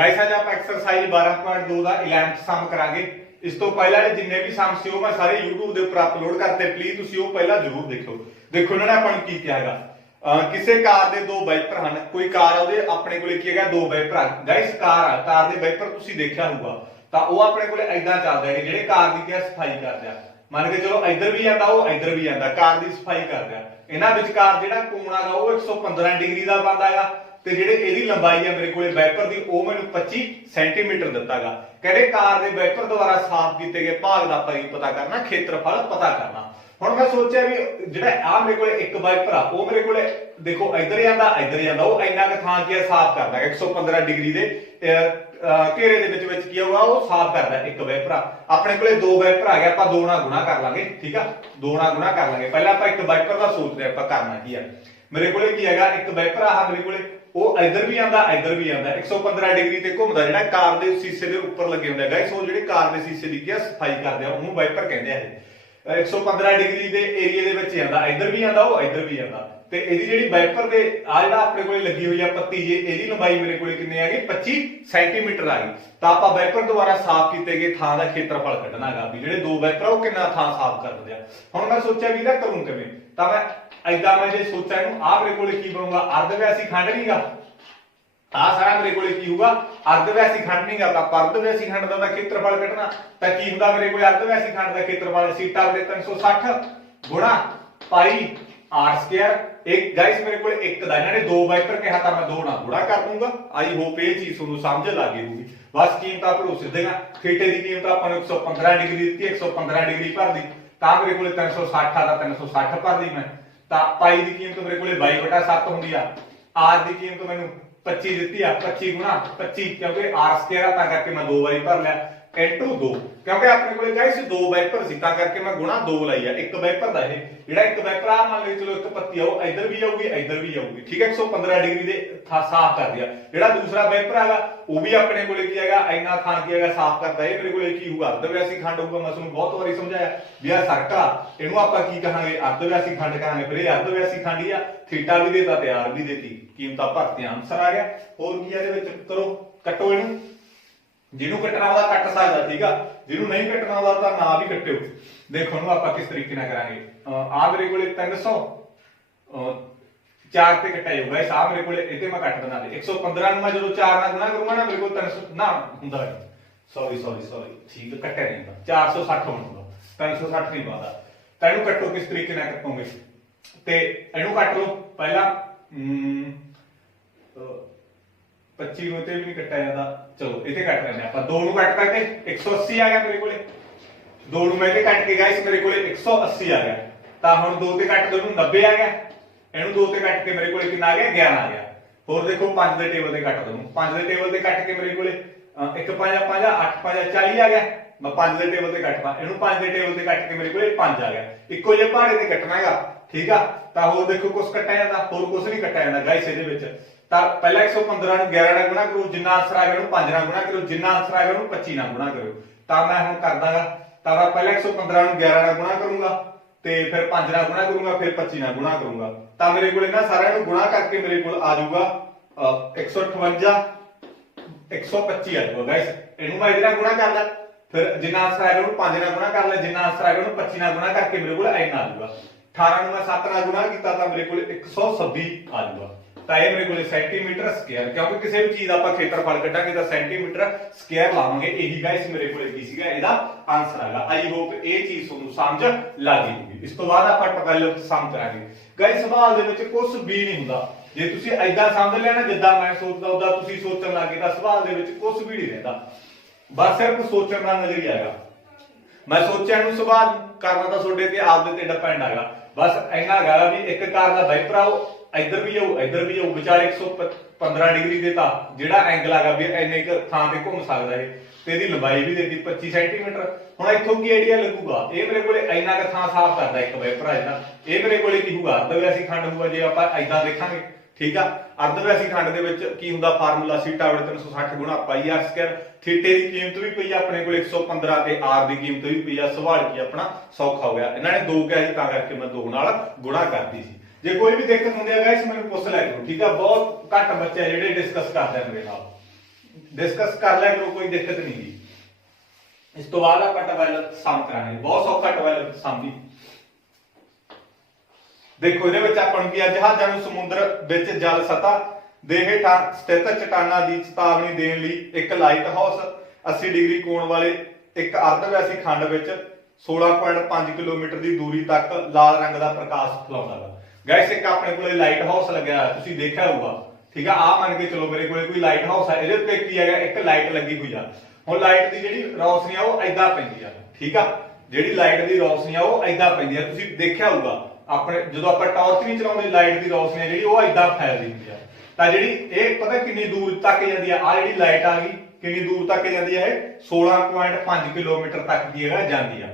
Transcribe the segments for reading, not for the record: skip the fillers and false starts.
Guys आज आप exercise 12.2 ਦਾ 11th ਸਮ ਕਰਾਂਗੇ। ਇਸ ਤੋਂ ਪਹਿਲਾਂ ਦੇ ਜਿੰਨੇ ਵੀ ਸਮ ਸੀ ਉਹ ਮੈਂ ਸਾਰੇ YouTube ਦੇ ਉੱਪਰ ਅਪਲੋਡ ਕਰਤੇ, ਪਲੀਜ਼ ਤੁਸੀਂ ਉਹ ਪਹਿਲਾਂ ਜ਼ਰੂਰ ਦੇਖੋ। ਦੇਖੋ ਇਹਨਾਂ ਨੇ ਆਪਾਂ ਨੂੰ ਕੀ ਕਿਹਾ ਹੈਗਾ, ਕਿਸੇ ਕਾਰ ਦੇ ਦੋ ਵਾਈਪਰ ਹਨ। ਕੋਈ ਕਾਰ ਆ, ਉਹਦੇ ਆਪਣੇ ਕੋਲੇ ਕੀ ਹੈਗਾ, ਦੋ ਵਾਈਪਰ। ਗਾइस ਕਾਰ ਦੇ ਵਾਈਪਰ ਤੁਸੀਂ ਦੇਖਿਆ ਹੋਊਗਾ ਤਾਂ ਉਹ ਆਪਣੇ ਕੋਲੇ ਐਦਾਂ ਚੱਲਦੇ ਹੈਗੇ ਜਿਹੜੇ ਕਾਰ ਦੀ ਕੀ ਸਫਾਈ ਕਰਦੇ ਆ। ਮੰਨ ਕੇ ਚਲੋ ਇੱਧਰ ਵੀ ਜਾਂਦਾ, ਉਹ ਇੱਧਰ ਵੀ ਜਾਂਦਾ, ਕਾਰ ਦੀ ਸਫਾਈ ਕਰਦੇ ਆ। ਇਹਨਾਂ ਵਿਚਕਾਰ ਜਿਹੜਾ ਕੋਣ ਹੈਗਾ ਉਹ 115 ਡਿਗਰੀ ਦਾ ਬਣਦਾ ਹੈਗਾ ਤੇ ਜਿਹੜੇ ਇਹਦੀ ਲੰਬਾਈ ਆ ਮੇਰੇ ਕੋਲੇ ਵਾਈਪਰ ਦੀ ਉਹ ਮੈਨੂੰ 25 ਸੈਂਟੀਮੀਟਰ ਦਿੱਤਾਗਾ। ਕਹਿੰਦੇ ਕਾਰ ਦੇ ਵਾਈਪਰ ਦੁਆਰਾ ਸਾਫ਼ ਕੀਤੇ ਗਏ ਭਾਗ ਦਾ ਆਪਾਂ ਪਤਾ ਕਰਨਾ, ਖੇਤਰਫਲ ਪਤਾ ਕਰਨਾ। ਹੁਣ ਮੈਂ ਸੋਚਿਆ ਵੀ ਜਿਹੜਾ ਆ ਮੇਰੇ ਕੋਲੇ ਇੱਕ ਵਾਈਪਰ ਆ ਉਹ ਮੇਰੇ ਕੋਲੇ ਦੇਖੋ ਇੱਧਰ ਜਾਂਦਾ, ਉਹ ਇੰਨਾ ਕੁ ਥਾਂ ਕੀ ਸਾਫ਼ ਕਰਦਾ 115 ਡਿਗਰੀ ਦੇ ਘੇਰੇ ਦੇ ਵਿੱਚ ਕੀ ਹੋਊਗਾ, ਉਹ ਸਾਫ਼ ਕਰਦਾ ਇੱਕ ਵਾਈਪਰ। ਆਪਣੇ ਕੋਲੇ ਦੋ ਵਾਈਪਰ ਆ ਗਿਆ, ਆਪਾਂ ਦੋ ਨਾਲ ਗੁਣਾ ਕਰ ਲਾਂਗੇ। ਠੀਕ ਆ, ਦੋ ਨਾਲ ਗੁਣਾ ਕਰ ਲਾਂਗੇ। ਪਹਿਲਾਂ ਆਪਾਂ ਇੱਕ ਵਾਈਪਰ ਦਾ ਸੋਚਦੇ ਆਪਾਂ ਕਰਨਾ ਕੀ ਆ। ਮੇਰੇ ਕੋਲੇ ਕੀ ਹੈਗਾ, ਇੱਕ ਵਾਈਪਰ ਆ ਮੇਰੇ ਕੋਲੇ, ਉਹ ਇੱਧਰ ਵੀ ਆਂਦਾ 115 ਡਿਗਰੀ ਤੇ ਘੁੰਮਦਾ, ਜਿਹੜਾ ਕਾਰ ਦੇ ਸ਼ੀਸ਼ੇ ਦੇ ਉੱਪਰ ਲੱਗੇ ਹੁੰਦੇ ਗਾਇਸ। ਉਹ ਜਿਹੜੇ ਕਾਰ ਦੇ ਸ਼ੀਸ਼ੇ ਦੀ ਕੀ ਸਫਾਈ ਕਰਦੇ ਆ ਉਹਨੂੰ ਵਾਈਪਰ ਕਹਿੰਦੇ ਆ। ਇਹ 115 ਡਿਗਰੀ ਦੇ ਏਰੀਆ ਦੇ ਵਿੱਚ ਜਾਂਦਾ, ਇੱਧਰ ਵੀ ਆਂਦਾ, ਉਹ ਇੱਧਰ ਵੀ ਆਂਦਾ। ਤੇ ਇਹਦੀ ਜਿਹੜੀ ਵਾਈਪਰ ਦੇ ਆ ਜਿਹੜਾ ਆਪਣੇ ਕੋਲੇ ਲੱਗੀ ਹੋਈ ਆ ਪੱਤੀ ਜੇ, ਇਹਦੀ ਲੰਬਾਈ ਮੇਰੇ ਕੋਲੇ ਕਿੰਨੀ ਆ ਗਈ, 25 ਸੈਂਟੀਮੀਟਰ ਆ ਗਈ। ਤਾਂ ਆਪਾਂ ਵਾਈਪਰ ਦੁਆਰਾ ਸਾਫ਼ ਕੀਤੇ ਗਏ ਥਾਂ ਦਾ ਖੇਤਰਫਲ ਕੱਢਣਾ ਹੈਗਾ ਵੀ ਜਿਹੜੇ ਦੋ ਵਾਈਪਰ ਉਹ ਕਿੰਨਾ ਥਾਂ ਸਾਫ਼ ਕਰਦੇ ਆ। ਹੁਣ ਮੈਂ ਸੋਚਿਆ ਵੀ ਇਹਦਾ ਕਰੂੰ ਕਿਵੇਂ, ਤਾਂ ਮੈਂ ਏਦਾਂ ਮੈਂ ਜੇ ਸੋਚਿਆ ਇਹਨੂੰ ਆ ਮੇਰੇ ਕੋਲੇ ਕੀ ਬਣੂਗਾ, ਅਰਧਵਿਆਸੀ ਖੰਡ ਨਹੀਂਗਾ ਆ ਸਾਰਾ ਮੇਰੇ ਕੋਲੇ ਕੀ ਹੋਊਗਾ, ਅਰਧਵਿਆਸੀ ਖੰਡ ਨਹੀਂਗਾ। ਤਾਂ ਅਰਧਵਿਆਸੀ ਖੰਡ ਦਾ ਖੇਤਰਫਲ ਕੱਢਣਾ ਤਾਂ ਕੀ ਹੁੰਦਾ ਮੇਰੇ ਕੋਲੇ, ਅਰਧਵਿਆਸੀ ਖੰਡ ਦਾ ਖੇਤਰਫਲ ਸੀਟਾ ਬਲੇ 360 ਗੁਣਾ ਪਾਈ r ਸਕੁਅਰ। ਇੱਕ ਗਾਇਸ ਮੇਰੇ ਕੋਲੇ ਇੱਕ ਦਾ, ਇਹਨਾਂ ਨੇ ਦੋ ਵਾਈਪਰ ਕਿਹਾ ਤਾਂ ਮੈਂ ਦੋ ਨਾਲ ਗੁਣਾ ਕਰ ਦੂੰਗਾ। ਆਈ ਹੋਪ ਇਹ ਚੀਜ਼ ਤੁਹਾਨੂੰ ਸਮਝ ਲੱਗ ਗਈ ਹੋਊਗੀ। ਬਸ ਕੀਮਤਾਂ ਭਰੋ ਸਿੱਧੀਆਂ। ਥੀਟੇ ਦੀ ਕੀਮਤ ਆਪਾਂ ਨੂੰ 115 ਡਿਗਰੀ ਦਿੱਤੀ, 115 ਡਿਗਰੀ ਭਰਦੀ ਤਾਂ ਮੇਰੇ ਕੋਲੇ 360 ਆ, ਤਾਂ 360 ਭਰਦੀ ਮੈਂ। ਤਾਂ ਪਾਈ ਦੀ ਕੀਮਤ ਮੇਰੇ ਕੋਲੇ 22/7 ਹੁੰਦੀ ਆ। r ਦੀ ਕੀਮਤ ਮੈਨੂੰ 25 ਦਿੱਤੀ ਆ, 25 ਗੁਣਾ 25 ਕਿਉਂਕਿ r ਸਕੁਅਰ ਆ ਤਾਂ ਕਰਕੇ ਮੈਂ ਦੋ ਵਾਰੀ ਭਰ ਲਿਆ ਇਨਟੂ 2 ਕਿਉਂਕਿ ਆਪਣੇ ਕੋਲੇ ਗਾਇਸ ਦੋ ਵਾਈਪਰ ਸੀ ਤਾਂ ਕਰਕੇ ਮੈਂ ਗੁਣਾ 2 ਲਾਈ ਆ। ਇੱਕ ਵਾਈਪਰ ਦਾ ਇਹ ਜਿਹੜਾ ਇੱਕ ਵਾਈਪਰ ਆ ਮੰਨ ਲਓ ਚਲੋ ਇੱਕ ਪੱਤੀ ਆ ਉਹ ਇੱਧਰ ਵੀ ਆਊਗੀ, ਇੱਧਰ ਵੀ ਆਊਗੀ। ਠੀਕ ਹੈ, 115 ਡਿਗਰੀ ਦੇ ਸਾਫ਼ ਕਰ ਦਿਆ। ਜਿਹੜਾ ਦੂਸਰਾ ਵਾਈਪਰ ਹੈਗਾ ਉਹ ਵੀ ਆਪਣੇ ਕੋਲੇ ਕੀ ਹੈਗਾ, ਇੰਨਾ ਥਾਂ ਕੀ ਹੈਗਾ ਸਾਫ਼ ਕਰਦਾ। ਇਹ ਮੇਰੇ ਕੋਲੇ ਕੀ ਹੋਊਗਾ, ਅਰਧਵਿਆਸੀ ਖੰਡ ਹੋਊਗਾ। ਮੈਂ ਤੁਹਾਨੂੰ ਬਹੁਤ ਵਾਰੀ ਸਮਝਾਇਆ ਵੀ ਆ ਸਰਕਲ ਆ, ਇਹਨੂੰ ਆਪਾਂ ਕੀ ਕਹਾਂਗੇ, ਅਰਧਵਿਆਸੀ ਖੰਡ ਕਹਾਂਗੇ। ਫਿਰ ਇਹ ਅਰਧਵਿਆਸੀ ਖੰਡ ਹੀ ਆ, ਥੀਟਾ ਵੀ ਦੇਤਾ ਤੇ r ਵੀ ਦੇਤੀ, ਕੀਮਤਾਂ ਭਰਤੀਆਂ, ਆਨਸਰ ਆ ਗਿਆ। ਹੋਰ ਕੀ ਇਹਦੇ ਵਿੱਚ ਕਰੋ, ਕੱਟੋ ਇਹਨੂੰ। ਜਿਹਨੂੰ ਕੱਟਣਾ ਉਹਦਾ ਕੱਟ ਸਕਦਾ, ਠੀਕ ਆ। ਜਿਹਨੂੰ ਨਹੀਂ ਕੱਟਣਾ ਉਹਦਾ ਤਾਂ ਨਾ ਵੀ ਕੱਟਿਓ। ਦੇਖੋ ਇਹਨੂੰ ਆਪਾਂ ਕਿਸ ਤਰੀਕੇ ਨਾਲ ਕਰਾਂਗੇ। ਆ ਮੇਰੇ ਕੋਲੇ 300 4 ਤੇ ਕੱਟਿਆ ਜਾਊਗਾ। ਇਸ ਆ ਮੇਰੇ ਕੋਲੇ ਇਹਦੇ ਮੈਂ ਕੱਟ ਦੇਣਾ 115 ਨੂੰ ਮੈਂ ਜਦੋਂ 4 ਨਾਲ ਗੁਣਾ ਕਰੂੰਗਾ ਨਾ ਮੇਰੇ ਕੋਲ 300 ਨਾ ਹੁੰਦਾ ਨਹੀਂ, ਸੌਰੀ ਠੀਕ ਕੱਟਿਆ ਨਹੀਂ ਹੁੰਦਾ, 460 ਬਣੂਗਾ, 360 ਨਹੀਂ ਬਣਦਾ। ਤਾਂ ਇਹਨੂੰ ਕੱਟੋ, ਕਿਸ ਤਰੀਕੇ ਨਾਲ ਕੱਟੋਗੇ ਤੇ ਇਹਨੂੰ ਕੱਟ ਲਓ। ਪਹਿਲਾਂ 25 ਨੂੰ ਤੇ ਵੀ ਨਹੀਂ ਕੱਟਿਆ ਜਾਂਦਾ, ਚਲੋ ਇੱਥੇ ਕੱਟ ਲੈਂਦੇ ਆਪਾਂ। 2 ਨੂੰ ਕੱਟ ਕਰਕੇ 180 ਆ ਗਿਆ ਮੇਰੇ ਕੋਲੇ। 2 ਨੂੰ ਮੈਂ ਇੱਥੇ ਕੱਟ ਕੇ ਗਾਇਸ ਮੇਰੇ ਕੋਲੇ 180 ਆ ਗਿਆ। ਤਾਂ ਹੁਣ 2 ਤੇ ਕੱਟ ਦੋ ਨੂੰ 90 ਆ ਗਿਆ। ਇਹਨੂੰ 2 ਤੇ ਕੱਟ ਕੇ ਮੇਰੇ ਕੋਲੇ ਕਿੰਨਾ ਆ ਗਿਆ, 11 ਆ ਗਿਆ। ਹੋਰ ਦੇਖੋ 5 ਦੇ ਟੇਬਲ ਤੇ ਕੱਟ ਦੋ ਨੂੰ, 5 ਦੇ ਟੇਬਲ ਤੇ ਕੱਟ ਕੇ ਮੇਰੇ ਕੋਲੇ 1 5 5 8 5 40 ਆ ਗਿਆ। ਮੈਂ 5 ਦੇ ਟੇਬਲ ਤੇ ਕੱਟਦਾ, ਇਹਨੂੰ 5 ਦੇ ਟੇਬਲ ਤੇ ਕੱਟ ਕੇ ਮੇਰੇ ਕੋਲੇ 5 ਆ ਗਿਆ। ਇੱਕੋ ਜਿਹੇ ਪਹਾੜੇ ਤੇ ਕੱਟਣਾ ਹੈਗਾ, ਠੀਕ ਆ। ਤਾਂ ਹੋਰ ਦੇਖੋ ਕੁਛ ਕੱਟਿਆ ਜਾਂਦਾ, ਹੋਰ ਕੁਛ ਨਹੀਂ ਕੱਟਿਆ ਜਾਂਦਾ ਗਾਇਸ ਇਹਦੇ ਵਿੱਚ। ਤਾਂ ਪਹਿਲਾਂ 115 ਨੂੰ 11 ਨਾਲ ਗੁਣਾ ਕਰੋ, ਜਿੰਨਾ ਆਨਸਰ ਆ ਗਿਆ ਉਹਨੂੰ 5 ਨਾਲ ਗੁਣਾ ਕਰੋ, ਜਿੰਨਾ ਆਨਸਰ ਆ ਗਿਆ ਉਹਨੂੰ 25 ਨਾਲ ਗੁਣਾ ਕਰੋ। ਤਾਂ ਮੈਂ ਹੁਣ ਕਰ ਦਾਂਗਾ। ਤਾਂ ਮੈਂ ਪਹਿਲਾਂ 115 ਨੂੰ 11 ਨਾਲ ਗੁਣਾ ਕਰੂੰਗਾ ਤੇ ਫਿਰ 5 ਨਾਲ ਗੁਣਾ ਕਰੂੰਗਾ, ਫਿਰ 25 ਨਾਲ ਗੁਣਾ ਕਰੂੰਗਾ। ਤਾਂ ਮੇਰੇ ਕੋਲ ਇਹਨਾਂ ਸਾਰਿਆਂ ਨੂੰ ਗੁਣਾ ਕਰਕੇ ਮੇਰੇ ਕੋਲ ਆ ਜਾਊਗਾ 158 125 ਆ ਜਾਊਗਾ ਗਾਇਸ। ਇਹਨੂੰ ਮੈਂ ਇਹਦੇ ਨਾਲ ਗੁਣਾ ਕਰ ਲਿਆ, ਫਿਰ ਜਿੰਨਾ ਆਨਸਰ ਆ ਗਿਆ ਉਹਨੂੰ 5 ਨਾਲ ਗੁਣਾ ਕਰ ਲਿਆ, ਜਿੰਨਾ ਆਨਸਰ ਆ ਗਿਆ ਉਹਨੂੰ 25 ਨਾਲ ਗੁਣਾ ਕਰਕੇ ਮੇਰੇ ਕੋਲ ਇੰਨਾ ਆ ਜਾਊਗਾ। 18 ਨੂੰ ਮੈਂ 7 ਨਾਲ ਗੁਣਾ ਕੀਤਾ ਤਾਂ ਮੇਰੇ ਕੋਲ 126 ਆ ਜਾਊਗਾ। ਤਾਂ ਇਹ ਮੇਰੇ ਕੋਲੇ ਸੈਂਟੀਮੀਟਰ ਸਕੁਅਰ, ਕਿਉਂਕਿ ਕਿਸੇ ਵੀ ਚੀਜ਼ ਦਾ ਆਪਾਂ ਖੇਤਰਫਲ ਕੱਢਾਂਗੇ ਤਾਂ ਸੈਂਟੀਮੀਟਰ ਸਕੁਅਰ ਲਾਵਾਂਗੇ। ਇਹੀ ਗਾਇਸ ਮੇਰੇ ਕੋਲੇ ਕੀ ਸੀਗਾ, ਇਹਦਾ ਆਨਸਰ ਆਗਾ। ਆਈ ਹੋਪ ਇਹ ਚੀਜ਼ ਤੁਹਾਨੂੰ ਸਮਝ ਲੱਗ ਗਈ ਹੋਊਗੀ। ਇਸ ਤੋਂ ਬਾਅਦ ਆਪਾਂ ਟੋਟਲ ਸਮ ਕਰਾਂਗੇ ਗਾਇਸ। ਸਵਾਲ ਦੇ ਵਿੱਚ ਕੁਝ ਵੀ ਨਹੀਂ ਹੁੰਦਾ, ਜੇ ਤੁਸੀਂ ਐਦਾਂ ਸਮਝ ਲਿਆ ਨਾ ਜਿੱਦਾਂ ਮੈਂ ਸੋਚਦਾ ਉਦਾਂ ਤੁਸੀਂ ਸੋਚਣ ਲੱਗੇ ਤਾਂ ਸਵਾਲ ਦੇ ਵਿੱਚ ਕੁਝ ਵੀ ਨਹੀਂ ਰਹਿੰਦਾ, ਬਸ ਸਿਰਫ ਸੋਚਣ ਦਾ ਨਜ਼ਰੀਆ ਹੈਗਾ। ਮੈਂ ਸੋਚਿਆ ਨੂੰ ਸਵਾਲ ਕਰਨਾ ਤਾਂ ਤੁਹਾਡੇ ਤੇ ਆਪਦੇ ਤੇ ਡਿਪੈਂਡ ਹੈਗਾ। ਬਸ ਇੰਨਾ ਹੈਗਾ ਵੀ ਇੱਕ ਕਾਰ ਦਾ ਵਾਈਪਰ ਆਓ, ਇੱਧਰ ਵੀ ਆਊ, ਇੱਧਰ ਵੀ ਆਊ, ਵਿਚਾਲੇ 115 ਡਿਗਰੀ ਦੇ ਤਾਂ ਜਿਹੜਾ ਐਂਗਲ ਹੈਗਾ ਵੀ ਇੰਨੇ ਕੁ ਥਾਂ ਤੇ ਘੁੰਮ ਸਕਦਾ ਇਹ, ਤੇ ਇਹਦੀ ਲੰਬਾਈ ਵੀ ਦੇਤੀ 25 ਸੈਂਟੀਮੀਟਰ। ਹੁਣ ਇੱਥੋਂ ਕੀ ਆਈਡੀਆ ਲੱਗੂਗਾ, ਇਹ ਮੇਰੇ ਕੋਲੇ ਇੰਨਾ ਕੁ ਥਾਂ ਸਾਫ਼ ਕਰਦਾ ਇੱਕ ਵਾਈਪਰ ਆ ਜਿਹੜਾ। ਇਹ ਮੇਰੇ ਕੋਲੇ ਕੀ ਹੋਊਗਾ, ਅਰਧਵਿਆਸੀ ਖੰਡ ਹੋਊਗਾ ਜੇ ਆਪਾਂ ਐਦਾਂ ਦੇਖਾਂਗੇ, ਠੀਕ ਆ। ਅਰਧਵਿਆਸੀ ਖੰਡ ਦੇ ਵਿੱਚ ਕੀ ਹੁੰਦਾ, ਫਾਰਮੂਲਾ ਸੀਟਾ ਬਲੇ 360 ਗੁਣਾ ਪਾਈ r ਸਕੁਅਰ। ਥੀਟੇ ਦੀ ਕੀਮਤ ਵੀ ਪਈ ਆਪਣੇ ਕੋਲੇ 115 ਤੇ r ਦੀ ਕੀਮਤ ਵੀ ਪਈ ਆ। ਸਵਾਲ ਕੀ ਆਪਣਾ ਸੌਖਾ ਹੋ ਗਿਆ। ਇਹਨਾਂ ਨੇ 2 ਕਿਹਾ ਸੀ ਤਾਂ ਕਰਕੇ ਮੈਂ 2 ਨਾਲ ਗੁਣਾ ਕਰਦੀ ਸੀ। ਜੇ ਕੋਈ ਵੀ ਦਿੱਕਤ ਹੁੰਦੀ ਹੈ ਗਾਇਸ ਮੈਨੂੰ ਪੁੱਛ ਲਿਆ ਕਰੋ, ਠੀਕ ਆ। ਬਹੁਤ ਘੱਟ ਬੱਚੇ ਜਿਹੜੇ ਡਿਸਕਸ ਕਰਦੇ ਆ ਮੇਰੇ ਨਾਲ। डिस्कस कर लिया करो, कोई दिक्कत नहीं गी। इस तो बाद आप टॉयलेट सम करांगे, बहुत सौखा टॉयलेट सम भी। देखो ਇਹਦੇ ਵਿੱਚ ਆਪਾਂ ਨੂੰ ਕੀ ਆ, ਜਹਾਜ਼ਾਂ ਨੂੰ ਸਮੁੰਦਰ ਵਿੱਚ ਜਲ ਸਤਹ ਦੇ ਹੇਠਾਂ ਸਥਿਤ ਚਟਾਨਾਂ ਦੀ ਚੇਤਾਵਨੀ ਦੇਣ ਲਈ ਇੱਕ ਲਾਈਟ ਹਾਊਸ 80 ਡਿਗਰੀ ਕੋਣ ਵਾਲੇ ਇੱਕ ਅਰਧਵੈਸੀ ਖੰਡ ਵਿੱਚ 16.5 ਕਿਲੋਮੀਟਰ ਦੀ ਦੂਰੀ ਤੱਕ ਲਾਲ ਰੰਗ ਦਾ ਪ੍ਰਕਾਸ਼ ਫੈਲਾਉਂਦਾ ਹੈ। ਗਾਇਸ ਇੱਕ ਆਪਣੇ ਕੋਲੇ ਲਾਈਟ ਹਾਊਸ ਲੱਗਿਆ ਹੋਇਆ, ਤੁਸੀਂ ਦੇਖਿਆ ਹੋਊਗਾ, ਠੀਕ ਆ। ਆ ਮੰਨ ਕੇ ਚਲੋ ਮੇਰੇ ਕੋਲੇ ਕੋਈ ਲਾਈਟ ਹਾਊਸ ਹੈ, ਇਹਦੇ ਉੱਤੇ ਕੀ ਹੈਗਾ, ਇੱਕ ਲਾਈਟ ਲੱਗੀ ਹੋਈ ਆ। ਹੁਣ ਲਾਈਟ ਦੀ ਜਿਹੜੀ ਰੌਸ਼ਨੀ ਆ ਉਹ ਐਦਾਂ ਪੈਂਦੀ ਆ, ਠੀਕ ਆ। ਜਿਹੜੀ ਲਾਈਟ ਦੀ ਰੌਸ਼ਨੀ ਆ ਉਹ ਐਦਾਂ ਪੈਂਦੀ ਆ, ਤੁਸੀਂ ਦੇਖਿਆ ਹੋਊਗਾ ਆਪਣੇ ਜਦੋਂ ਆਪਾਂ ਟਾਰਚ ਨਹੀਂ ਚਲਾਉਂਦੇ, ਲਾਈਟ ਦੀ ਰੌਸ਼ਨੀ ਜਿਹੜੀ ਉਹ ਐਦਾਂ ਫੈਲਦੀ ਹੁੰਦੀ ਆ। ਤਾਂ ਜਿਹੜੀ ਇਹ ਪਤਾ ਕਿੰਨੀ ਦੂਰ ਤੱਕ ਜਾਂਦੀ ਆ, ਆ ਜਿਹੜੀ ਲਾਈਟ ਆ ਗਈ ਕਿੰਨੀ ਦੂਰ ਤੱਕ ਜਾਂਦੀ ਆ, ਇਹ 16.5 ਕਿਲੋਮੀਟਰ ਤੱਕ ਕੀ ਹੈਗਾ ਜਾਂਦੀ ਆ।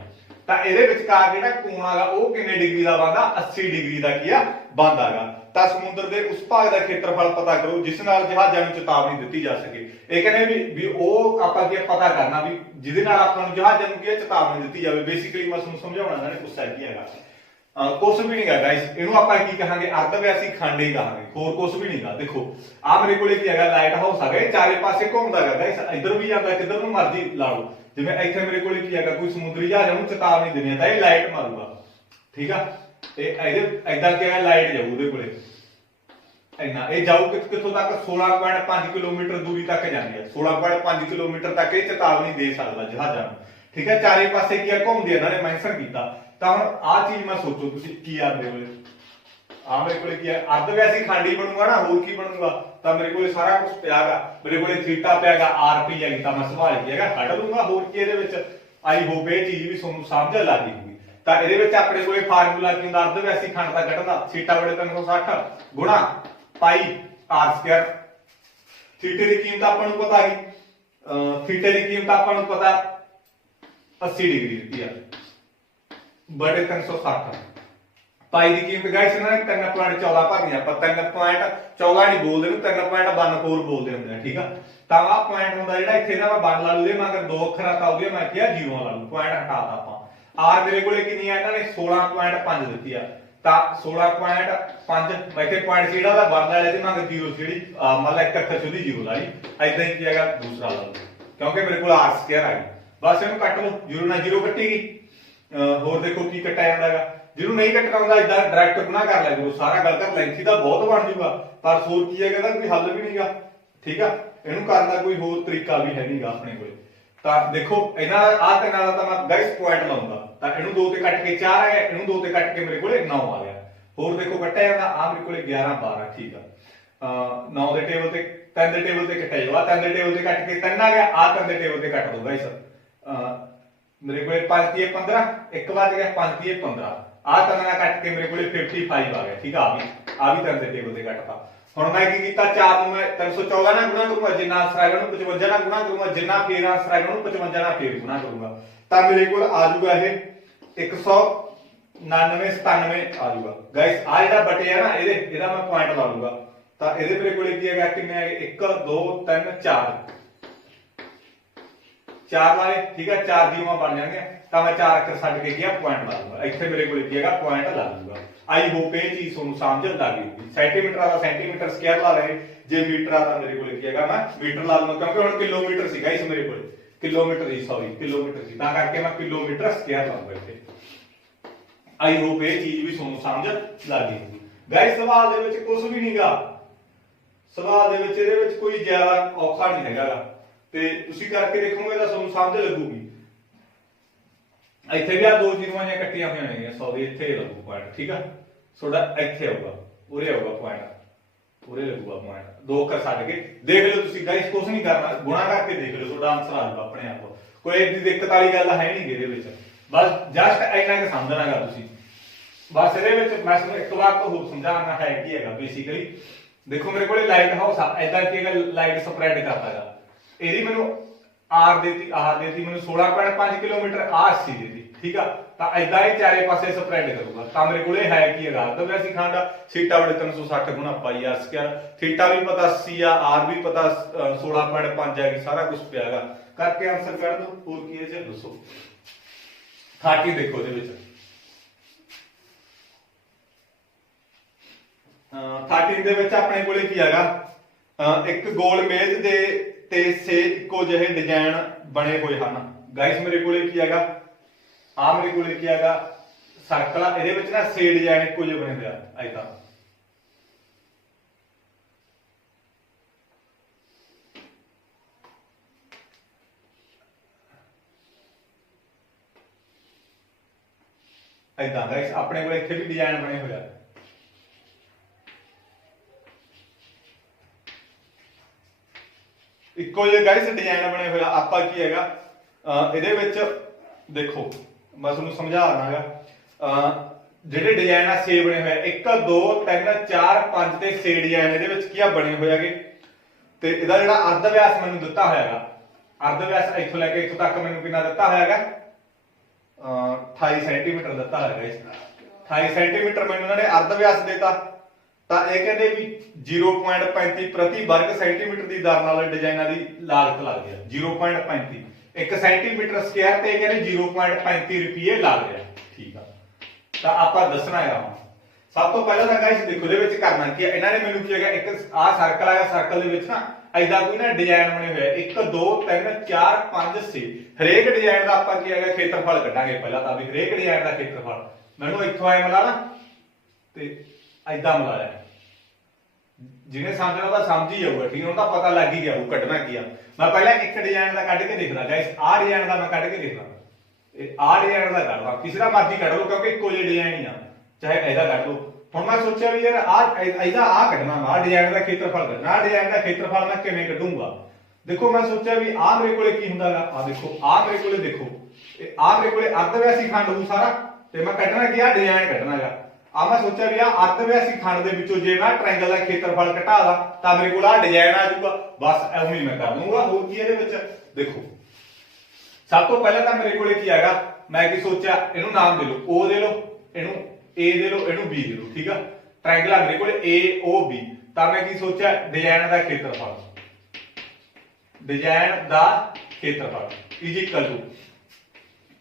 ਤਾਂ ਇਹਦੇ ਵਿਚਕਾਰ ਜਿਹੜਾ ਕੋਣ ਹੈਗਾ ਉਹ ਕਿੰਨੇ ਡਿਗਰੀ ਦਾ ਬਣਦਾ, 80 ਡਿਗਰੀ ਦਾ ਕੀ ਆ ਬਣਦਾ ਹੈਗਾ। ਤਾਂ ਸਮੁੰਦਰ ਦੇ ਉਸ ਭਾਗ ਦਾ ਖੇਤਰਫਲ ਪਤਾ ਕਰੋ ਜਿਸ ਨਾਲ ਜਹਾਜ਼ਾਂ ਨੂੰ ਚੇਤਾਵਨੀ ਦਿੱਤੀ ਜਾ ਸਕੇ। ਇਹ ਕਹਿੰਦੇ ਵੀ ਉਹ ਆਪਾਂ ਕੀ ਪਤਾ ਕਰਨਾ ਵੀ ਜਿਹਦੇ ਨਾਲ ਆਪਾਂ ਨੂੰ ਜਹਾਜ਼ਾਂ ਨੂੰ ਕੀ ਚੇਤਾਵਨੀ ਦਿੱਤੀ ਜਾਵੇ। ਬੇਸਿਕਲੀ ਮੈਂ ਤੁਹਾਨੂੰ ਸਮਝਾਉਣਾ ਇਹਨਾਂ ਨੇ ਪੁੱਛਿਆ ਕੀ ਹੈਗਾ, ਕੁਛ ਵੀ ਨਹੀਂਗਾ ਗਾਇਸ। ਇਹਨੂੰ ਆਪਾਂ ਕੀ ਕਹਾਂਗੇ, ਅਰਧਵਿਆਸੀ ਖੰਡ ਹੀ ਕਹਾਂਗੇ, ਹੋਰ ਕੁਛ ਵੀ ਨਹੀਂਗਾ। ਦੇਖੋ ਆ ਮੇਰੇ ਕੋਲੇ ਕੀ ਹੈਗਾ, ਲਾਈਟ ਹਾਊਸ ਹੈਗਾ, ਇਹ ਚਾਰੇ ਪਾਸੇ ਘੁੰਮਦਾ ਹੈਗਾ ਗਾਇਸ, ਇੱਧਰ ਵੀ ਜਾਂਦਾ, ਕਿੱਧਰ ਨੂੰ ਮਰਜ਼ੀ ਲਾ ਲਓ। ਜਿਵੇਂ ਇੱਥੇ ਮੇਰੇ ਕੋਲੇ ਕੀ ਹੈਗਾ, ਕੋਈ ਸਮੁੰਦਰੀ ਜਹਾਜ਼ ਨੂੰ ਚੇਤਾਵਨੀ ਦੇਣੀ ਹੈ ਤਾਂ ਇਹ ਲਾਈਟ ਮਾਰੂਗਾ, ਠੀਕ ਆ। ਇਹ ਇਹਦੇ ਐਦਾਂ ਕੀ ਹੈਗਾ, ਲਾਈਟ ਜਾਊ ਉਹਦੇ ਕੋਲੇ ਇੰਨਾ, ਇਹ ਜਾਊ ਕਿੱਥੋਂ ਤੱਕ, 16.5 ਕਿਲੋਮੀਟਰ ਦੂਰੀ ਤੱਕ ਜਾਂਦੀ ਹੈ। 16.5 ਕਿਲੋਮੀਟਰ ਤੱਕ ਇਹ ਚੇਤਾਵਨੀ ਦੇ ਸਕਦਾ ਜਹਾਜ਼ਾਂ ਨੂੰ, ਠੀਕ ਹੈ। ਚਾਰੇ ਪਾਸੇ ਕੀ ਘੁੰਮਦੇ ਇਹਨਾਂ ਨੇ ਮੈਂਸ਼ਨ ਕੀਤਾ। ਤਾਂ ਹੁਣ ਆਹ ਚੀਜ਼ ਮੈਂ ਸੋਚੋ ਤੁਸੀਂ ਕੀ ਆ ਮੇਰੇ ਕੋਲੇ, ਆ ਮੇਰੇ ਕੋਲੇ ਕੀ ਹੈ, ਅਰਧਵਿਆਸੀ ਖੰਡ ਹੀ ਬਣੂਗਾ ਨਾ, ਹੋਰ ਕੀ ਬਣੂਗਾ। ਤਾਂ ਮੇਰੇ ਕੋਲੇ ਸਾਰਾ ਕੁਝ ਪਿਆਗਾ, ਮੇਰੇ ਕੋਲੇ ਥੀਟਾ ਪਿਆਗਾ, ਆਰਪੀ ਹੈਗੀ, ਤਾਂ ਮੈਂ ਸੰਭਾਲ ਕੇ ਹੈਗਾ ਕੱਢ ਲੂੰਗਾ। ਹੋਰ ਕੀ ਇਹਦੇ ਵਿੱਚ, ਆਈ ਹੋਪ ਇਹ ਚੀਜ਼ ਵੀ ਤੁਹਾਨੂੰ ਸਮਝ ਲੱਗ ਗਈ ਹੋਊਗੀ। ਤਾਂ ਇਹਦੇ ਵਿੱਚ ਆਪਣੇ ਕੋਲੇ ਫਾਰਮੂਲਾ ਕੀ ਹੁੰਦਾ, ਅਰਧਵਿਆਸੀ ਖੰਡ ਦਾ ਕੱਢਣ ਦਾ, ਥੀਟਾ ਬੜੇ 360 ਗੁਣਾ ਪਾਈ ਆਰ ਸਕੁਅਰ। ਥੀਟੇ ਦੀ ਕੀਮਤ ਆਪਾਂ ਨੂੰ ਪਤਾ ਹੈਗੀ, ਥੀਟੇ ਦੀ ਕੀਮਤ ਆਪਾਂ ਨੂੰ ਪਤਾ 80 ਡਿਗਰੀ ਦਿੱਤੀ ਆ ਬੜੇ 360। ਪਾਈ ਦੀ ਕੀਮਤ ਗਾਇਸ ਇਹਨਾਂ ਨੇ 3.14 ਭਰਨੀ, ਆਪਾਂ 3.14 ਨਹੀਂ ਬੋਲਦੇ ਨੂੰ 3.14 ਬੋਲਦੇ ਹੁੰਦੇ ਆ, ਠੀਕ ਆ। ਤਾਂ ਆਹ ਪੁਆਇੰਟ ਹੁੰਦਾ ਜਿਹੜਾ ਇੱਥੇ ਦਾ ਮੈਂ 1 ਲਾ ਲੂ, ਮਗਰ ਦੋ ਅੱਖਰ ਆ ਤਾਂ ਉਹਦੇ ਮੈਂ ਕਿਹਾ 0 ਲਾ ਲੂ, ਪੁਆਇੰਟ ਹਟਾਤਾ ਆਪਾਂ। ਆਰ ਮੇਰੇ ਕੋਲੇ ਕਿੰਨੀ ਆ, ਇਹਨਾਂ ਨੇ 16.5 ਦਿੱਤੀ ਆ, ਤਾਂ 16.5 ਇੱਥੇ ਪੁਆਇੰਟ ਜਿਹੜਾ ਦਾ 1 ਲਾ ਲਿਆ ਤੇ ਮਗਰ 0 ਜਿਹੜੀ ਮੰਨ ਲਾ ਇੱਕ ਅੱਖਰ ਉਹਦੀ 0 ਲਾ ਲਈ, ਐਦਾਂ ਹੀ ਕੀ ਹੈਗਾ ਦੂਸਰਾ ਲਾ ਲਓ, ਕਿਉਂਕਿ ਮੇਰੇ ਕੋਲ ਆਰ ਸਕੁਅਰ ਆ ਗਈ। ਬਸ ਇਹਨੂੰ ਕੱਟ ਲਓ, 0 ਨਾਲ 0 ਕੱਟੇਗੀ। ਹੋਰ ਦੇਖੋ ਕੀ ਕੱਟਿਆ ਜਾਂਦਾ ਹੈਗਾ, ਜਿਹਨੂੰ ਨਹੀਂ ਕੱਟਣਾ ਹੁੰਦਾ ਇਦਾਂ ਡਾਇਰੈਕਟ ਗੁਣਾ ਕਰ ਲਿਆ ਕਰੋ, ਸਾਰਾ ਗੱਲ ਕਰ ਲੈਂਥੀ ਦਾ ਬਹੁਤ ਬਣ ਜੂਗਾ, ਪਰ ਹੋਰ ਕੀ ਹੈਗਾ ਇਹਦਾ ਕੋਈ ਹੱਲ ਵੀ ਨਹੀਂਗਾ, ਠੀਕ ਆ। ਇਹਨੂੰ ਕਰਨ ਦਾ ਕੋਈ ਹੋਰ ਤਰੀਕਾ ਵੀ ਹੈ ਨਹੀਂਗਾ ਆਪਣੇ ਕੋਲੇ। ਤਾਂ ਦੇਖੋ ਇਹਨਾਂ ਆਹ ਤਿੰਨਾਂ ਦਾ ਤਾਂ ਮੈਂ ਗਾਇਸ ਪੁਆਇੰਟ ਲਾਉਂਦਾ, ਤਾਂ ਇਹਨੂੰ 2 ਤੇ ਕੱਟ ਕੇ 4 ਆ ਗਿਆ, ਇਹਨੂੰ 2 ਤੇ ਕੱਟ ਕੇ ਮੇਰੇ ਕੋਲੇ 9 ਆ ਗਿਆ। ਹੋਰ ਦੇਖੋ ਕੱਟਿਆ ਜਾਂਦਾ, ਆ ਮੇਰੇ ਕੋਲੇ 11 12, ਠੀਕ ਆ। 9 ਦੇ ਟੇਬਲ ਤੇ 3 ਦੇ ਟੇਬਲ ਤੇ ਕੱਟਿਆ ਜਾਊਗਾ, 3 ਦੇ ਟੇਬਲ ਤੇ ਕੱਟ ਕੇ 3 ਆ ਗਿਆ, ਆ 3 ਦੇ ਟੇਬਲ ਤੇ ਕੱਟ ਦੋ ਗਾਇਸ। ਮੇਰੇ ਕੋਲੇ 5 3 15, 1 ਵੱਜ ਗਿਆ, 5 3 15, ਆ ਤਾਂ ਨਾਲ ਕੱਟ ਕੇ ਮੇਰੇ ਕੋਲੇ 55 ਆ ਗਿਆ, ਠੀਕ ਆ। ਆ ਵੀ 3 ਦੇ ਟੇਬਲ ਤੇ ਕੱਟਤਾ। ਹੁਣ ਮੈਂ ਕੀ ਕੀਤਾ, 4 ਨੂੰ ਮੈਂ 314 ਨਾਲ ਗੁਣਾ ਕਰੂੰਗਾ, ਜਿੰਨਾ ਆਂਸਰ ਆਏਗਾ ਉਹਨੂੰ 55 ਨਾਲ ਗੁਣਾ ਕਰੂੰਗਾ, ਜਿੰਨਾ ਫੇਰ ਆਂਸਰ ਆਏਗਾ ਉਹਨੂੰ 55 ਨਾਲ ਫੇਰ ਗੁਣਾ ਕਰੂੰਗਾ, ਤਾਂ ਮੇਰੇ ਕੋਲ ਆ ਜਾਊਗਾ ਇਹ 199 97 ਆ ਜਾਊਗਾ ਗਾਇਸ। ਆ ਜਿਹੜਾ ਬਟੇ ਆ ਨਾ ਇਹਦਾ ਮੈਂ ਪੁਆਇੰਟ ਲਾ ਲੂੰਗਾ, ਤਾਂ ਇਹਦੇ ਮੇਰੇ ਕੋਲੇ ਕੀ ਹੈਗਾ, ਕਿੰਨੇ ਹੈਗੇ 1 2 3 4 ਵਾਲੇ, ਠੀਕ ਹੈ। 4 0 ਬਣ ਜਾਣਗੇ, ਤਾਂ ਮੈਂ 4 ਅੱਖਰ ਛੱਡ ਕੇ ਗਿਆ ਪੁਆਇੰਟ ਲਾ ਲੂੰਗਾ, ਇੱਥੇ ਮੇਰੇ ਕੋਲੇ ਕੀ ਹੈਗਾ ਪੁਆਇੰਟ ਲਾ ਲੂੰਗਾ। ਆਈ ਹੋਪ ਇਹ ਚੀਜ਼ ਤੁਹਾਨੂੰ ਸਮਝ ਲੱਗ ਗਈ ਹੋਊਗੀ। ਸੈਂਟੀਮੀਟਰ ਦਾ ਸੈਂਟੀਮੀਟਰ ਸਕੁਅਰ ਲਾ ਲਏ, ਜੇ ਮੀਟਰ ਆ ਤਾਂ ਮੇਰੇ ਕੋਲੇ ਕੀ ਹੈਗਾ ਮੈਂ ਮੀਟਰ ਲਾ ਲੂੰਗਾ, ਕਿਉਂਕਿ ਹੁਣ ਕਿਲੋਮੀਟਰ ਸੀਗਾ ਇਸ ਮੇਰੇ ਕੋਲੇ, ਕਿਲੋਮੀਟਰ ਸੀ, ਤਾਂ ਕਰਕੇ ਮੈਂ ਕਿਲੋਮੀਟਰ ਸਕੁਅਰ ਲਾਉਂਗਾ ਇੱਥੇ। ਆਈ ਹੋਪ ਇਹ ਚੀਜ਼ ਵੀ ਤੁਹਾਨੂੰ ਸਮਝ ਲੱਗ ਗਈ ਹੋਊਗੀ ਗਾਇਸ। ਸਵਾਲ ਦੇ ਵਿੱਚ ਕੁਝ ਵੀ ਨਹੀਂਗਾ, ਸਵਾਲ ਦੇ ਵਿੱਚ ਇਹਦੇ ਵਿੱਚ ਕੋਈ ਜ਼ਿਆਦਾ ਔਖਾ ਨਹੀਂ ਹੈਗਾ, ਤੇ ਤੁਸੀਂ ਕਰਕੇ ਦੇਖੋਗੇ ਤਾਂ ਤੁਹਾਨੂੰ ਸਮਝ ਲੱਗੂਗੀ। ਇੱਥੇ ਵੀ ਆ 2 ਜ਼ੀਰੋਆਂ ਜਾਂ ਕੱਟੀਆਂ ਹੋਈਆਂ ਨੇ, ਸੌਰੀ ਇੱਥੇ ਲੱਗੂ ਪੁਆਇੰਟ, ਠੀਕ ਆ। ਤੁਹਾਡਾ ਇੱਥੇ ਆਊਗਾ, ਉਰੇ ਆਊਗਾ ਪੁਆਇੰਟ, ਉਰੇ ਲੱਗੂਗਾ ਪੁਆਇੰਟ, 2 ਅੱਖਰ ਛੱਡ ਕੇ ਦੇਖ ਲਿਓ ਤੁਸੀਂ ਗਾਇਸ, ਕੁਝ ਨਹੀਂ ਕਰਨਾ, ਗੁਣਾ ਕਰਕੇ ਦੇਖ ਲਿਓ, ਤੁਹਾਡਾ ਆਨਸਰ ਆ ਜਾਊਗਾ ਆਪਣੇ ਆਪ। ਕੋਈ ਏਡੀ ਦਿੱਕਤ ਵਾਲੀ ਗੱਲ ਹੈ ਨਹੀਂ ਇਹਦੇ ਵਿੱਚ, ਬਸ ਜਸਟ ਇੰਨਾ ਕੁ ਸਮਝਣਾਗਾ ਤੁਸੀਂ। ਬਸ ਇਹਦੇ ਵਿੱਚ ਮੈਂ ਤੁਹਾਨੂੰ ਇੱਕ ਵਾਰ ਤੋਂ ਹੋਰ ਸਮਝਾਉਣਾ ਹੈ ਕੀ ਹੈਗਾ। ਬੇਸਿਕਲੀ ਦੇਖੋ ਮੇਰੇ ਕੋਲੇ ਲਾਈਟ ਹਾਊਸ ਆ, ਐਦਾਂ ਕੀ ਹੈਗਾ, ਲਾਈਟ ਸਪਰੈਡ ਕਰਦਾਗਾ, ਇਹਦੀ ਮੈਨੂੰ ਆਰ ਦੇਤੀ, ਆਰ ਦੇਤੀ ਮੈਨੂੰ 16.5 ਕਿਲੋਮੀਟਰ, ਆ 80 ਦੇਤੀ, ਠੀਕ ਆ। ਤਾਂ ਐਦਾਂ ਹੀ ਚਾਰੇ ਪਾਸੇ ਸਪਰੈਡ ਕਰੂਗਾ, ਤਾਂ ਮੇਰੇ ਕੋਲੇ ਹੈ ਕੀ ਹੈਗਾ, ਅਰਧਵਿਆਸੀ ਖੰਡ, ਥੀਟਾ ਬੜੇ 360 ਗੁਣਾ ਪਾਈ ਆਰ ਸਕੁਅਰ, ਥੀਟਾ ਵੀ ਪਤਾ 80 ਆ, ਆਰ ਵੀ ਪਤਾ 16.5 ਹੈਗੀ, ਸਾਰਾ ਕੁਝ ਪਿਆਗਾ, ਕਰਕੇ ਆਨਸਰ ਕੱਢ ਦੋ। ਹੋਰ ਕੀ ਹੈ ਜੀ ਦੱਸੋ। 30 ਦੇਖੋ ਇਹਦੇ ਵਿੱਚ 13 ਦੇ ਵਿੱਚ ਆਪਣੇ ਕੋਲੇ ਕੀ ਹੈਗਾ, ਇੱਕ ਗੋਲ ਮੇਜ਼ ਦੇ ਤੇ ਸੇ ਇੱਕੋ ਜਿਹੇ ਡਿਜ਼ਾਈਨ ਬਣੇ ਹੋਏ ਹਨ ਗਾਇਸ। ਮੇਰੇ ਕੋਲੇ ਕੀ ਹੈਗਾ, ਆ ਮੇਰੇ ਕੋਲੇ ਕੀ ਹੈਗਾ ਸਰਕਲ ਆ, ਇਹਦੇ ਵਿੱਚ ਨਾ 6 ਡਿਜ਼ਾਈਨ ਇੱਕੋ ਜਿਹੇ ਬਣੇ ਹੋਏ ਆ ਐਦਾਂ। ਐਦਾਂ ਗਾਇਸ ਆਪਣੇ ਕੋਲ ਇੱਥੇ ਵੀ ਡਿਜ਼ਾਈਨ ਬਣੇ ਹੋਏ ਆ। ਇੱਕੋ ਜਿਹੇ ਗਾਇਸ ਡਿਜ਼ਾਈਨ ਬਣੇ ਹੋਏ ਆ। ਆਪਾਂ ਕੀ ਹੈਗਾ ਇਹਦੇ ਵਿੱਚ ਦੇਖੋ ਮੈਂ ਤੁਹਾਨੂੰ ਸਮਝਾ ਰਹਾਗਾ, ਜਿਹੜੇ ਡਿਜ਼ਾਈਨ ਆ 6 ਬਣੇ ਹੋਏ ਆ, 1 2 3 4 5 ਤੇ 6 ਡਿਜ਼ਾਈਨ ਇਹਦੇ ਵਿੱਚ ਕੀ ਆ ਬਣੇ ਹੋਏ ਹੈਗੇ। ਤੇ ਇਹਦਾ ਜਿਹੜਾ ਅਰਧ ਵਿਆਸ ਮੈਨੂੰ ਦਿੱਤਾ ਹੋਇਆਗਾ, ਅਰਧ ਵਿਆਸ ਇੱਥੋਂ ਲੈ ਕੇ ਇੱਥੋਂ ਤੱਕ ਮੈਨੂੰ ਕਿੰਨਾ ਦਿੱਤਾ ਹੋਇਆਗਾ 28 ਸੈਂਟੀਮੀਟਰ ਦਿੱਤਾ ਹੋਇਆਗਾ। ਇਸ 28 ਸੈਂਟੀਮੀਟਰ ਮੈਨੂੰ ਇਹਨਾਂ ਨੇ ਅਰਧ ਵਿਆਸ ਦਿੱਤਾ। ਤਾਂ ਇਹ ਕਹਿੰਦੇ ਵੀ 0.35 ਪ੍ਰਤੀ ਵਰਗ ਸੈਂਟੀਮੀਟਰ ਦੀ ਦਰ ਨਾਲ ਡਿਜ਼ਾਈਨਾਂ ਦੀ ਲਾਗਤ ਲੱਗਦੀ ਹੈ। 0.35 1 ਸੈਂਟੀਮੀਟਰ ਸਕੁਅਰ ਤੇ ਕਹਿੰਦੇ 0.35 ਰੁਪਏ ਲੱਗ ਰਿਹਾ। ਠੀਕ ਆ, ਤਾਂ ਆਪਾਂ ਦੱਸਣਾ ਹੈ ਹੁਣ ਸਭ ਤੋਂ ਪਹਿਲਾਂ ਤਾਂ ਗਾਇਸ ਦੇਖੋ ਇਹਦੇ ਵਿੱਚ ਕਰਨਾ ਕੀ ਹੈ। ਇਹਨਾਂ ਨੇ ਮੈਨੂੰ ਕੀ ਹੈਗਾ, ਇੱਕ ਆਹ ਸਰਕਲ ਹੈਗਾ, ਸਰਕਲ ਦੇ ਵਿੱਚ ਨਾ ਐਦਾਂ ਕੋਈ ਨਾ ਡਿਜ਼ਾਈਨ ਬਣੇ ਹੋਏ 1 2 3 4 5 6। ਹਰੇਕ ਡਿਜ਼ਾਈਨ ਦਾ ਆਪਾਂ ਕੀ ਹੈਗਾ ਖੇਤਰਫਲ ਕੱਢਾਂਗੇ ਪਹਿਲਾਂ ਤਾਂ, ਵੀ ਹਰੇਕ ਡਿਜ਼ਾਈਨ ਦਾ ਖੇਤਰਫਲ ਮੈਨੂੰ ਇੱਥੋਂ ਆਏ ਮਿਲਾ ਨਾ ਤੇ ਐਦਾਂ ਮਿਲਾਇਆ। ਜਿਹਨੇ ਸਮਝਣਾ ਉਹਦਾ ਸਮਝ ਹੀ ਜਾਊਗਾ, ਠੀਕ ਹੈ, ਉਹਦਾ ਪਤਾ ਲੱਗ ਹੀ ਗਿਆ ਉਹ ਕੱਢਣਾ ਕੀ ਆ। ਮੈਂ ਪਹਿਲਾਂ ਇੱਕ ਡਿਜ਼ਾਈਨ ਦਾ ਕੱਢ ਕੇ ਦੇਖਦਾ ਗਾਇਸ, ਆਹ ਡਿਜ਼ਾਈਨ ਦਾ ਮੈਂ ਕੱਢ ਕੇ ਦੇਖਦਾ, ਇਹ ਆਹ ਡਿਜ਼ਾਈਨ ਦਾ ਕੱਢਦਾ, ਕਿਸੇ ਦਾ ਮਰਜ਼ੀ ਕੱਢ ਲਓ ਕਿਉਂਕਿ ਇੱਕੋ ਜਿਹੇ ਡਿਜ਼ਾਈਨ ਹੀ ਆ, ਚਾਹੇ ਇਹਦਾ ਕੱਢ ਲਓ। ਹੁਣ ਮੈਂ ਸੋਚਿਆ ਵੀ ਯਾਰ ਇਹਦਾ ਆਹ ਕੱਢਣਾ, ਆਹ ਡਿਜ਼ਾਈਨ ਦਾ ਖੇਤਰਫਲ ਕੱਢਣਾ, ਆਹ ਡਿਜ਼ਾਈਨ ਦਾ ਖੇਤਰਫਲ ਮੈਂ ਕਿਵੇਂ ਕੱਢੂੰਗਾ। ਦੇਖੋ ਮੈਂ ਸੋਚਿਆ ਵੀ ਆਹ ਮੇਰੇ ਕੋਲੇ ਕੀ ਹੁੰਦਾਗਾ, ਆਹ ਦੇਖੋ ਆਹ ਮੇਰੇ ਕੋਲੇ ਦੇਖੋ ਇਹ ਆਹ ਮੇਰੇ ਕੋਲੇ ਅਰਧ ਵਿਆਸੀ ਖੰਡ ਹੋਊ ਸਾਰਾ, ਤੇ ਮੈਂ ਕੱਢਣਾ ਕੀ ਆ ਡਿਜ਼ਾਈਨ ਕੱਢਣਾਗਾ। ਆ ਮੈਂ ਸੋਚਿਆ ਵੀ ਆ ਅਰਧ ਵਿਆਸੀ ਖੰਡ ਦੇ ਵਿੱਚੋਂ ਜੇ ਮੈਂ ਟ੍ਰਾਇੰਗਲ ਦਾ ਖੇਤਰਫਲ ਘਟਾ ਦਾਂ ਤਾਂ ਮੇਰੇ ਕੋਲ ਆ ਡਿਜ਼ਾਈਨ ਆ ਜਾਊਗਾ। ਬਸ ਐਵੇਂ ਹੀ ਮੈਂ ਕਰ ਲੂੰਗਾ। ਹੋਰ ਕੀ ਇਹਦੇ ਵਿੱਚ ਦੇਖੋ, ਸਭ ਤੋਂ ਪਹਿਲਾਂ ਤਾਂ ਮੇਰੇ ਕੋਲੇ ਕੀ ਹੈਗਾ, ਮੈਂ ਕੀ ਸੋਚਿਆ ਇਹਨੂੰ ਨਾਮ ਦੇ ਲਓ, O ਦੇ ਲਓ, ਇਹਨੂੰ A ਦੇ ਲਓ, ਇਹਨੂੰ B ਦੇ ਲਓ। ਠੀਕ ਆ, ਟ੍ਰਾਇੰਗਲ ਆ ਮੇਰੇ ਕੋਲੇ AOB। ਤਾਂ ਮੈਂ ਕੀ ਸੋਚਿਆ ਡਿਜ਼ਾਈਨ ਦਾ ਖੇਤਰਫਲ, ਡਿਜ਼ਾਈਨ ਦਾ ਖੇਤਰਫਲ ਇਜ਼ ਇਕੁਅਲ ਟੂ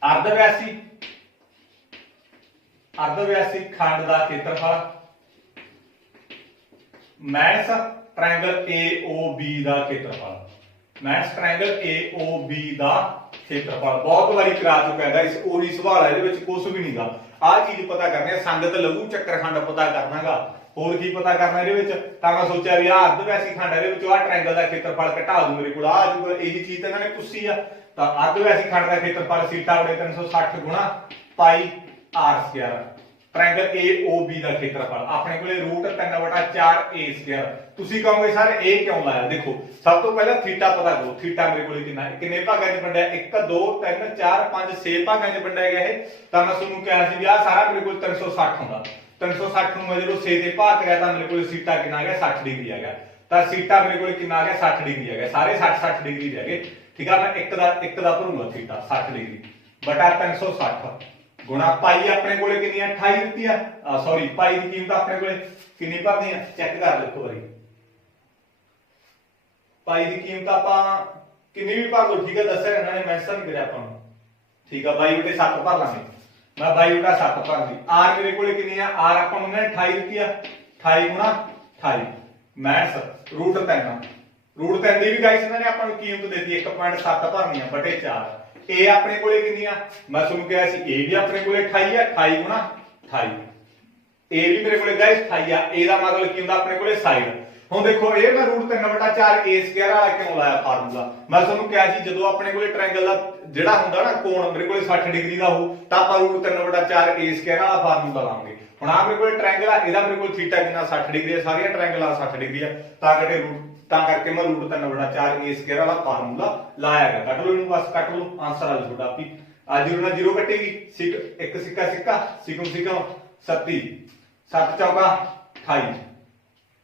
ਅਰਧ ਵਿਆਸੀ, ਅਰਧ ਵਿਆਸੀ ਖੰਡ ਦਾ ਖੇਤਰਫਲ ਮਾਈਨਸ ਟ੍ਰਾਇੰਗਲ AOB ਦਾ ਖੇਤਰਫਲ, ਮਾਈਨਸ ਟ੍ਰਾਇੰਗਲ AOB ਦਾ ਖੇਤਰਫਲ। ਬਹੁਤ ਵਾਰੀ ਕਰਾ ਚੁੱਕਾ ਹੈ ਇਸ ਉਹੀ ਸਵਾਲ ਹੈ, ਇਹਦੇ ਵਿੱਚ ਕੁਝ ਵੀ ਨਹੀਂਗਾ। ਆਹ ਚੀਜ਼ ਪਤਾ ਕਰਨੀ ਹੈ, ਸੰਗਤ ਲਘੂ ਚੱਕਰ ਖੰਡ ਪਤਾ ਕਰਨਾਗਾ, ਹੋਰ ਕੀ ਪਤਾ ਕਰਨਾ ਇਹਦੇ ਵਿੱਚ। ਤਾਂ ਮੈਂ ਸੋਚਿਆ ਵੀ ਆਹ ਅਰਧ ਵਿਆਸੀ ਖੰਡ ਇਹਦੇ ਵਿੱਚੋਂ ਆਹ ਟ੍ਰਾਇੰਗਲ ਦਾ ਖੇਤਰਫਲ ਘਟਾ ਦੂੰ, ਮੇਰੇ ਕੋਲ ਆ ਜਾਊਗਾ। ਇਹੀ ਚੀਜ਼ ਤਾਂ ਇਹਨਾਂ ਨੇ ਪੁੱਛੀ ਆ। ਤਾਂ ਅਰਧ ਵਿਆਸੀ ਖੰਡ ਦਾ ਖੇਤਰਫਲ ਸੀਟਾ ਬੜੇ 360 ਗੁਣਾ ਪਾਈ r ਸਕੁਅਰ, ਟ੍ਰਾਇੰਗਲ AOB ਦਾ ਖੇਤਰਫਲ ਆਪਣੇ ਕੋਲੇ √3/4a²। ਤੁਸੀਂ ਕਹੋਗੇ ਸਰ ਇਹ ਕਿਉਂ ਲਾਇਆ? ਦੇਖੋ ਸਭ ਤੋਂ ਪਹਿਲਾਂ ਥੀਟਾ ਪਤਾ ਕਰੋ, ਥੀਟਾ ਮੇਰੇ ਕੋਲੇ ਕਿੰਨਾ ਹੈ, ਕਿੰਨੇ ਭਾਗਾਂ 'ਚ ਵੰਡਿਆ 1 2 3 4 5 6 ਭਾਗਾਂ 'ਚ ਵੰਡਿਆ ਗਿਆ ਇਹ। ਤਾਂ ਮੈਂ ਤੁਹਾਨੂੰ ਕਿਹਾ ਸੀ ਵੀ ਆਹ ਸਾਰਾ ਮੇਰੇ ਕੋਲ 360 ਹੁੰਦਾ। 360 ਨੂੰ ਮੈਂ ਜਦੋਂ 6 ਤੇ ਭਾਗ ਕਰਿਆ ਤਾਂ ਮੇਰੇ ਕੋਲ ਸੀਟਾ ਕਿੰਨਾ ਆ ਗਿਆ 60 ਡਿਗਰੀ ਆ ਗਿਆ। ਤਾਂ ਸੀਟਾ ਮੇਰੇ ਕੋਲੇ ਕਿੰਨਾ ਆ ਗਿਆ 60 ਡਿਗਰੀ ਆ ਗਿਆ। ਸਾਰੇ 60 ਡਿਗਰੀ ਦੇ ਹੈਗੇ। ਠੀਕ ਆ, ਮੈਂ ਇੱਕ ਦਾ ਭਰੂੰਗਾ ਥੀਟਾ 60 ਡਿਗਰੀ ਬਟਾ 360 ਗੁਣਾ ਪਾਈ ਆਪਣੇ ਕੋਲੇ ਕਿੰਨੀ ਆ 28 ਦਿੱਤੀ ਆ। ਸੌਰੀ ਪਾਈ ਦੀ ਕੀਮਤ ਆਪਣੇ ਕੋਲੇ ਕਿੰਨੀ ਭਰਨੀ ਆ, ਚੈੱਕ ਕਰ ਲਓ ਇੱਕ ਵਾਰੀ। ਪਾਈ ਦੀ ਕੀਮਤ ਆਪਾਂ ਕਿੰਨੀ ਵੀ ਭਰ ਲਓ, ਠੀਕ ਹੈ, ਦੱਸਿਆ ਇਹਨਾਂ ਨੇ ਮੈਂਸ਼ਨ ਨਹੀਂ ਕਰਿਆ ਆਪਾਂ ਨੂੰ। ਠੀਕ ਆ, 22/7 ਭਰ ਲਾਂਗੇ। ਮੈਂ 22/7 ਭਰ ਲਈ। ਆਰ ਮੇਰੇ ਕੋਲੇ ਕਿੰਨੀ ਆ, ਆਰ ਆਪਾਂ ਨੂੰ 28 ਦਿੱਤੀ ਆ, 28 ਗੁਣਾ 28 ਮਾਈਨਸ √3 ਦੀ ਵੀ ਗਾਇਸ ਇਹਨਾਂ ਨੇ ਆਪਾਂ ਨੂੰ ਕੀਮਤ ਦਿੱਤੀ 1.7 ਭਰਨੀ ਆ ਬਟੇ 4। A ਆਪਣੇ ਕੋਲੇ ਕਿੰਨੀ ਆ, ਮੈਂ ਤੁਹਾਨੂੰ ਕਿਹਾ ਸੀ A ਵੀ ਆਪਣੇ ਕੋਲੇ 28 ਆ, 28 ਗੁਣਾ 28। A ਵੀ ਮੇਰੇ ਕੋਲੇ ਗਾਇਸ 28 ਆ। A ਦਾ ਮਤਲਬ ਕੀ ਹੁੰਦਾ ਆਪਣੇ ਕੋਲੇ ਸਾਈਡ। ਹੁਣ ਦੇਖੋ ਇਹ ਮੈਂ √3/4a² ਵਾਲਾ ਕਿਉਂ ਲਾਇਆ ਫਾਰਮੂਲਾ। ਮੈਂ ਤੁਹਾਨੂੰ ਕਿਹਾ ਸੀ ਜਦੋਂ ਆਪਣੇ ਕੋਲੇ ਟ੍ਰਾਇੰਗਲ ਦਾ ਜਿਹੜਾ ਹੁੰਦਾ ਨਾ ਕੋਣ ਮੇਰੇ ਕੋਲੇ 60 ਡਿਗਰੀ ਦਾ ਹੋ ਤਾਂ ਆਪਾਂ √3/4a² ਵਾਲਾ ਫਾਰਮੂਲਾ ਲਾਵਾਂਗੇ। ਹੁਣ ਆ ਮੇਰੇ ਕੋਲੇ ਟ੍ਰਾਇੰਗਲ ਆ, ਇਹਦਾ ਮੇਰੇ ਕੋਲ ਥੀਟਾ ਕਿੰਨਾ 60 ਡਿਗਰੀ ਆ, ਸਾਰੀਆਂ ਟ੍ਰਾਇੰਗਲਾਂ 60 ਡਿਗਰੀ ਆ। ਤਾਂ ਕਰਕੇ ਮੈਂ √3/4a² ਵਾਲਾ ਫਾਰਮੂਲਾ ਲਾਇਆ ਗਿਆ। ਕੱਢ ਲਓ ਇਹਨੂੰ, ਬਸ ਕੱਟ ਲਓ, ਆਨਸਰ ਆ ਤੁਹਾਡਾ ਆਪੀ। ਆ 0 ਨਾਲ 0 ਕੱਟੇਗੀ, ਇੱਕ ਸਿੱਕਾ ਸਿੱਕਾ, ਸਿਕਮ ਸਿਕਮ 37 7 ਚੌਕਾ 28।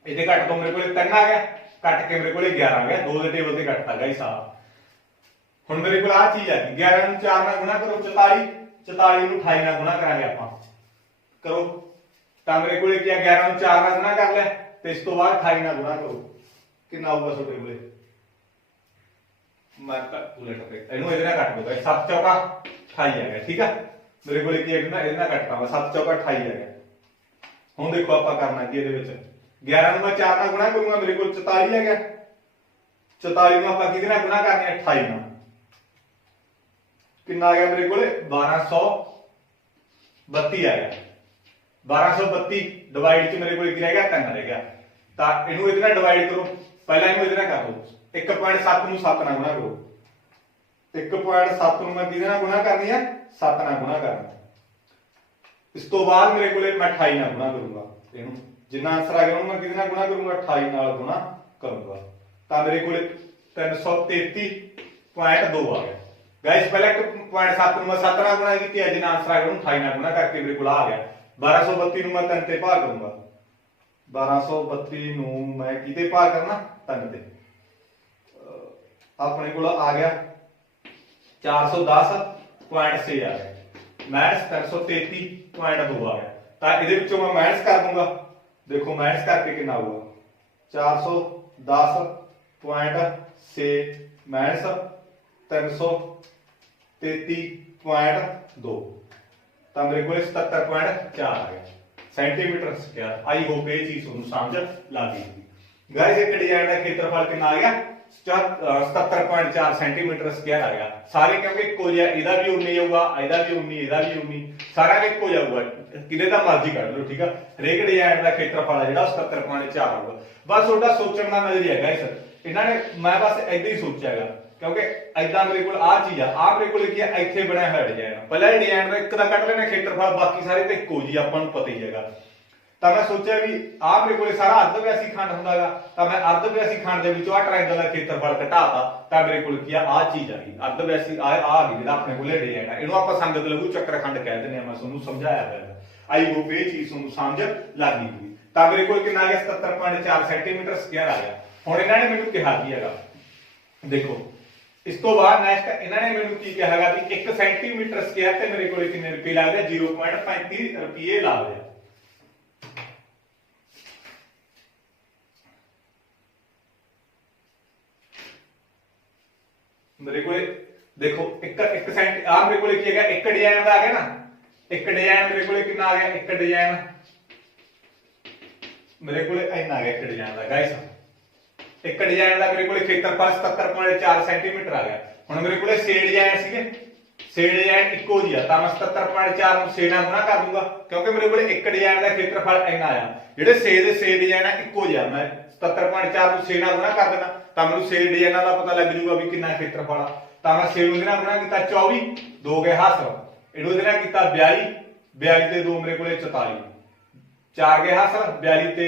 ਇਹਦੇ ਘੱਟ ਤੋਂ ਮੇਰੇ ਕੋਲੇ 3 ਆ ਗਿਆ, ਕੱਟ ਕੇ ਮੇਰੇ ਕੋਲੇ 11 ਆ ਗਿਆ। 2 ਦੇ ਟੇਬਲ ਤੇ ਕੱਟਤਾ ਗਾਇਸ ਆ। ਹੁਣ ਮੇਰੇ ਕੋਲ ਆ ਚੀਜ਼ ਆ ਗਈ, 11 ਨੂੰ 4 ਨਾਲ ਗੁਣਾ ਕਰੋ 44, 44 ਨੂੰ 28 ਨਾਲ ਗੁਣਾ ਕਰਾਂਗੇ ਆਪਾਂ, ਕਰੋ। ਤਾਂ ਮੇਰੇ ਕੋਲੇ ਕੀ ਆ 11 ਨੂੰ 4 ਨਾਲ ਗੁਣਾ ਕਰ ਲਿਆ ਤੇ ਇਸ ਤੋਂ ਬਾਅਦ 28 ਨਾਲ ਗੁਣਾ ਕਰੋ, ਕਿੰਨਾ ਆਊਗਾ ਤੁਹਾਡੇ ਕੋਲੇ। ਮੈਂ ਉਲਟ ਕੇ ਇਹਨੂੰ ਇਹਦੇ ਨਾਲ ਕੱਟ ਦੂੰਗਾ, 7 ਚੌਕਾ 28 ਆ ਗਿਆ। ਠੀਕ ਆ, ਮੇਰੇ ਕੋਲੇ ਕੀ ਹੈ ਨਾ ਇਹਦੇ ਨਾਲ ਕੱਟਦਾ ਮੈਂ, 7 ਚੌਕਾ 28 ਆ ਗਿਆ। ਹੁਣ ਦੇਖੋ ਆਪਾਂ ਕਰਨਾ ਕੀ ਇਹਦੇ ਵਿੱਚ, 11 ਨੂੰ ਮੈਂ 4 ਨਾਲ ਗੁਣਾ ਕਰੂੰਗਾ, ਮੇਰੇ ਕੋਲ 44 ਆ ਗਿਆ। 44 ਨੂੰ ਆਪਾਂ ਕਿਹਦੇ ਨਾਲ ਗੁਣਾ ਕਰਨੀ ਹੈ 28 ਨਾਲ ਕਿੰਨਾ ਆ ਗਿਆ ਮੇਰੇ ਕੋਲੇ 1232 ਆ ਗਿਆ 1232 ਡਿਵਾਈਡ ਚ ਮੇਰੇ ਕੋਲੇ ਕੀ ਰਹਿ ਗਿਆ 3 ਰਹਿ ਗਿਆ ਤਾਂ ਇਹਨੂੰ ਇਹਦੇ ਨਾਲ ਡਿਵਾਈਡ ਕਰੋ ਪਹਿਲਾਂ ਇਹਨੂੰ ਇਹਦੇ ਨਾਲ ਕਰ ਲਓ 1.7 ਨੂੰ 7 ਨਾਲ ਗੁਣਾ ਕਰੋ 1.7 ਨੂੰ ਮੈਂ ਕਿਹਦੇ ਨਾਲ ਗੁਣਾ ਕਰਨੀ ਹੈ 7 ਨਾਲ ਗੁਣਾ ਕਰਨੀ ਇਸ ਤੋਂ ਬਾਅਦ ਮੇਰੇ ਕੋਲੇ ਮੈਂ 28 ਨਾਲ ਗੁਣਾ ਕਰੂੰਗਾ ਇਹਨੂੰ ਜਿੰਨਾ ਆਨਸਰ ਆ ਗਿਆ ਉਹਨੂੰ ਮੈਂ ਕਿਹਦੇ ਨਾਲ ਗੁਣਾ ਕਰੂੰਗਾ 28 ਨਾਲ ਗੁਣਾ ਕਰੂੰਗਾ ਤਾਂ ਮੇਰੇ ਕੋਲੇ 333.2 ਆ ਗਿਆ ਗਾਇਸ ਪਹਿਲਾਂ 1.7 ਨੂੰ ਮੈਂ 7 ਨਾਲ ਗੁਣਾ ਕੀਤੀ ਅੱਜ ਨਾ ਆਨਸਰ ਆ ਗਿਆ ਉਹਨੂੰ 28 ਨਾਲ ਗੁਣਾ ਕਰਕੇ ਮੇਰੇ ਕੋਲ ਆ ਗਿਆ 1232 ਨੂੰ ਮੈਂ 3 ਤੇ ਭਾਗ ਕਰੂੰਗਾ 1232 ਨੂੰ ਮੈਂ ਕਿਹਦੇ ਭਾਗ ਕਰਨਾ 3 ਤੇ ਆਪਣੇ ਕੋਲ ਆ ਗਿਆ 410.6 ਆ ਗਿਆ ਮਾਈਨਸ 333.2 ਆ ਗਿਆ ਤਾਂ ਇਹਦੇ ਵਿੱਚੋਂ ਮੈਂ ਮਾਈਨਸ ਕਰ ਦੂੰਗਾ ਦੇਖੋ ਮਾਈਨਸ ਕਰਕੇ ਕਿੰਨਾ ਆਊਗਾ 410.6 ਮਾਈਨਸ 333.2 ਤਾਂ ਮੇਰੇ ਕੋਲ 77.4 ਆ ਗਿਆ ਸੈਂਟੀਮੀਟਰ ਸਕੁਅਰ ਆਈ ਹੋਪ ਇਹ ਚੀਜ਼ ਤੁਹਾਨੂੰ ਸਮਝ ਲੱਗ ਗਈ ਗਾਇਸ ਇੱਕ ਡਿਜ਼ਾਈਨ ਦਾ ਖੇਤਰਫਲ ਕਿੰਨਾ ਆ ਗਿਆ 77.4 ਸੈਂਟੀਮੀਟਰ ਸਕੁਅਰ ਆ ਗਿਆ ਸਾਰੇ ਕਿਉਂਕਿ ਇੱਕੋ ਜਿਹਾ ਇਹਦਾ ਵੀ 19 ਆਊਗਾ ਇਹਦਾ ਵੀ 19 ਇਹਦਾ ਵੀ 19 ਸਾਰਾ ਇੱਕੋ ਜਿਹਾ ਆਊਗਾ ਕਿਤੇ ਦਾ ਮਰਜ਼ੀ ਕੱਢ ਲਓ ਠੀਕ ਆ ਹਰੇਕ ਡਿਜ਼ਾਈਨ ਦਾ ਖੇਤਰਫਲ ਆ ਜਿਹੜਾ 77.4 ਆਊਗਾ ਬਸ ਤੁਹਾਡਾ ਸੋਚਣ ਦਾ ਨਜ਼ਰੀਆ ਗਾਇਸ ਇਹਨਾਂ ਨੇ ਮੈਂ ਬਸ ਏਦਾਂ ਹੀ ਸੋਚਿਆਗਾ ਕਿਉਂਕਿ ਐਦਾਂ ਮੇਰੇ ਕੋਲ ਆ ਚੀਜ਼ ਆ ਮੇਰੇ ਕੋਲ ਕੀ ਆ ਇੱਥੇ ਬਣਿਆ ਹੋਇਆ ਡਿਜ਼ਾਈਨ ਪਹਿਲਾਂ ਡਿਜ਼ਾਈਨ ਦਾ ਇੱਕ ਦਾ ਕੱਢ ਲੈਣਾ ਖੇਤਰਫਲ ਬਾਕੀ ਸਾਰੇ ਤੇ ਇੱਕੋ ਜੀ ਆਪਾਂ ਨੂੰ ਪਤਾ ਹੀ ਹੈਗਾ ਤਾਂ ਮੈਂ ਸੋਚਿਆ ਵੀ ਮੇਰੇ ਕੋਲੇ ਸਾਰਾ ਅਰਧ-ਵਿਆਸੀ ਖੰਡ ਹੁੰਦਾਗਾ ਤਾਂ ਮੈਂ ਅਰਧ-ਵਿਆਸੀ ਖੰਡ ਦੇ ਵਿੱਚੋਂ ਟ੍ਰਾਇੰਗਲ ਦਾ ਖੇਤਰਫਲ ਘਟਾਤਾ ਤਾਂ ਮੇਰੇ ਕੋਲ ਕੀ ਆ ਚੀਜ਼ ਆ ਗਈ ਅਰਧ-ਵਿਆਸੀ ਆ ਗਈ ਜਿਹੜਾ ਆਪਣੇ ਕੋਲੇ ਡਿਜ਼ਾਈਨ ਆ ਇਹਨੂੰ ਆਪਾਂ ਸੰਗਤ ਲਘੂ ਚੱਕਰ ਖੰਡ ਕਹਿ ਦਿੰਦੇ ਆ ਮੈਂ ਤੁਹਾਨੂੰ ਸਮਝਾਇਆ ਹੋਇਆ ਆਈ ਹੋਪ ਇਹ ਚੀਜ਼ ਤੁਹਾਨੂੰ ਸਮਝ ਲੱਗ ਗਈ ਤਾਂ ਮੇਰੇ ਕੋਲ ਕਿੰਨਾ ਆ ਗਿਆ 77.4 ਸੈਂਟੀਮੀਟਰ ਸਕੁਅਰ ਆ ਗਿਆ ਹੁਣ ਇਹਨਾਂ ਨੇ ਮੈਨੂੰ ਕਿਹਾ ਕੀ ਹੈਗਾ ਦੇਖੋ ਇਸ ਤੋਂ ਬਾਅਦ ਨੈਕਸਟ ਇਹਨਾਂ ਨੇ ਮੈਨੂੰ ਕੀ ਕਿਹਾ ਹੈਗਾ ਵੀ 1 ਸੈਂਟੀਮੀਟਰ ਸਕੁਅਰ ਤੇ ਮੇਰੇ ਕੋਲੇ ਕਿੰਨੇ ਰੁਪਏ ਲੱਗਦੇ 0.35 ਰੁਪਏ ਲੱਗਦੇ ਆ मेरे को देखो एक सेंट मेरे को की है एक डिजाइन आ गया ना एक डिजाइन मेरे को कितना आ गया एक डिजाइन मेरे को इतना आ गया एक डिजाइन का गाइस एक डिजाइन का मेरे को खेत्रफल 77.4 सेंटीमीटर आ गया हुण मेरे को 6 डिजाइन सीगे 6 डिजाइन इक्को जी आ तां मैं 77.4 ਨੂੰ 6 ਨਾਲ ਗੁਣਾ ਕਰ ਦੂੰਗਾ ਕਿਉਂਕਿ ਮੇਰੇ ਕੋਲ ਇੱਕ ਡਿਜ਼ਾਈਨ ਦਾ ਖੇਤਰਫਲ ਇੰਨਾ ਆਇਆ ਜਿਹੜੇ 6 ਦੇ 6 ਡਿਜ਼ਾਈਨ ਆ ਇੱਕੋ ਜਿਹਾ ਮੈਂ 77.4 ਨੂੰ 6 ਨਾਲ ਗੁਣਾ ਕਰ ਦੇਣਾ ਤਾਂ ਮੈਨੂੰ 6 ਡਿਜ਼ਾਈਨਾਂ ਦਾ ਪਤਾ ਲੱਗ ਜੂਗਾ ਵੀ ਕਿੰਨਾ ਖੇਤਰਫਲ ਆ ਤਾਂ ਮੈਂ 6 ਨੂੰ ਇਹਦੇ ਨਾਲ ਗੁਣਾ ਕੀਤਾ 24 2 ਗਏ ਹਾਸਲ ਇਹਨੂੰ ਇਹਦੇ ਨਾਲ ਕੀਤਾ 42 42 ਤੇ 2 ਮੇਰੇ ਕੋਲੇ 44 4 ਗਏ ਹਾਸਲ 42 ਤੇ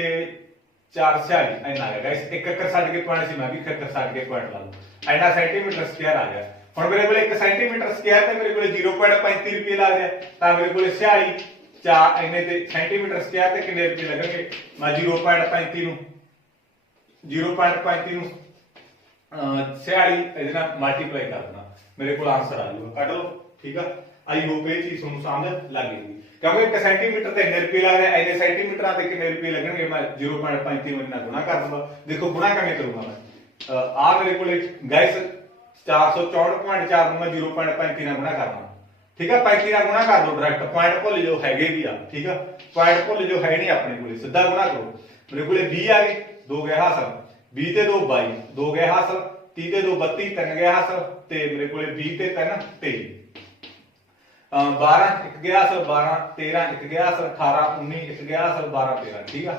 4 46 ਇੰਨਾ ਆ ਗਿਆ ਗਾਇਸ ਇੱਕ ਅੱਖਰ ਛੱਡ ਕੇ ਪੁਆਇੰਟ ਸੀ ਮੈਂ ਵੀ ਅੱਖਰ ਛੱਡ ਕੇ ਪੁਆਇੰਟ ਲਾ ਲੂੰ ਇੰਨਾ ਸੈਂਟੀਮੀਟਰ ਸਕੁਅਰ ਆ ਗਿਆ ਹੁਣ ਮੇਰੇ ਕੋਲੇ 1 ਸੈਂਟੀਮੀਟਰ ਸਕੁਅਰ ਤੇ ਮੇਰੇ ਕੋਲੇ 0.35 ਰੁਪਏ ਲੱਗ ਗਿਆ ਤਾਂ ਮੇਰੇ ਕੋਲੇ 46 4 ਇੰਨੇ ਤੇ ਸੈਂਟੀਮੀਟਰ ਸਕੁਅਰ ਤੇ ਕਿੰਨੇ ਰੁਪਏ ਲੱਗਣਗੇ ਮੈਂ 0.35 ਨੂੰ 0.35 ਨੂੰ 46 ਇਹਦੇ ਨਾਲ ਮਲਟੀਪਲਾਈ ਕਰ ਦੇਣਾ ਮੇਰੇ ਕੋਲ ਆਨਸਰ ਆ ਜਾਊਗਾ ਕੱਢ ਲਓ ਠੀਕ ਆ ਆਈ ਹੋਪ ਇਹ ਚੀਜ਼ ਤੁਹਾਨੂੰ ਸਮਝ ਲੱਗ ਗਈ ਕਿਉਂਕਿ 1 ਸੈਂਟੀਮੀਟਰ ਤੇ ਇੰਨੇ ਰੁਪਏ ਲੱਗਦੇ ਇੰਨੇ ਸੈਂਟੀਮੀਟਰਾਂ ਤੇ ਕਿੰਨੇ ਰੁਪਏ ਲੱਗਣਗੇ ਮੈਂ 0.35 ਨਾਲ ਗੁਣਾ ਕਰ ਦੂੰਗਾ ਦੇਖੋ ਗੁਣਾ ਕਿਵੇਂ ਕਰੂੰਗਾ ਮੈਂ ਮੇਰੇ ਕੋਲੇ ਗਾਇਸ 464.4 ਨੂੰ ਮੈਂ 0.35 ਨਾਲ ਗੁਣਾ ਕਰਨਾ ਠੀਕ ਆ 35 ਨਾਲ ਗੁਣਾ ਕਰ ਦੋ ਡਾਇਰੈਕਟ ਪੁਆਇੰਟ ਭੁੱਲ ਜੋ ਹੈਗੇ ਵੀ ਆ ਠੀਕ ਆ ਪੁਆਇੰਟ ਭੁੱਲ ਜੋ ਹੈ ਨਹੀਂ ਆਪਣੇ ਕੋਲੇ ਸਿੱਧਾ ਗੁਣਾ ਕਰੋ ਮੇਰੇ ਕੋਲੇ 20 ਆ ਗਏ 2 ਗਏ ਹਾਸਲ 20 ਤੇ 2 22 2 ਗਏ ਹਾਸਲ 30 ਤੇ 2 32 3 ਗਏ ਹਾਸਲ ਤੇ ਮੇਰੇ ਕੋਲੇ 20 ਤੇ 3 23 12 1 ਗਿਆ ਹਾਸਲ 12 13 1 ਗਿਆ ਹਾਸਲ 18 19 1 ਗਿਆ ਹਾਸਲ 12 13 ਠੀਕ ਆ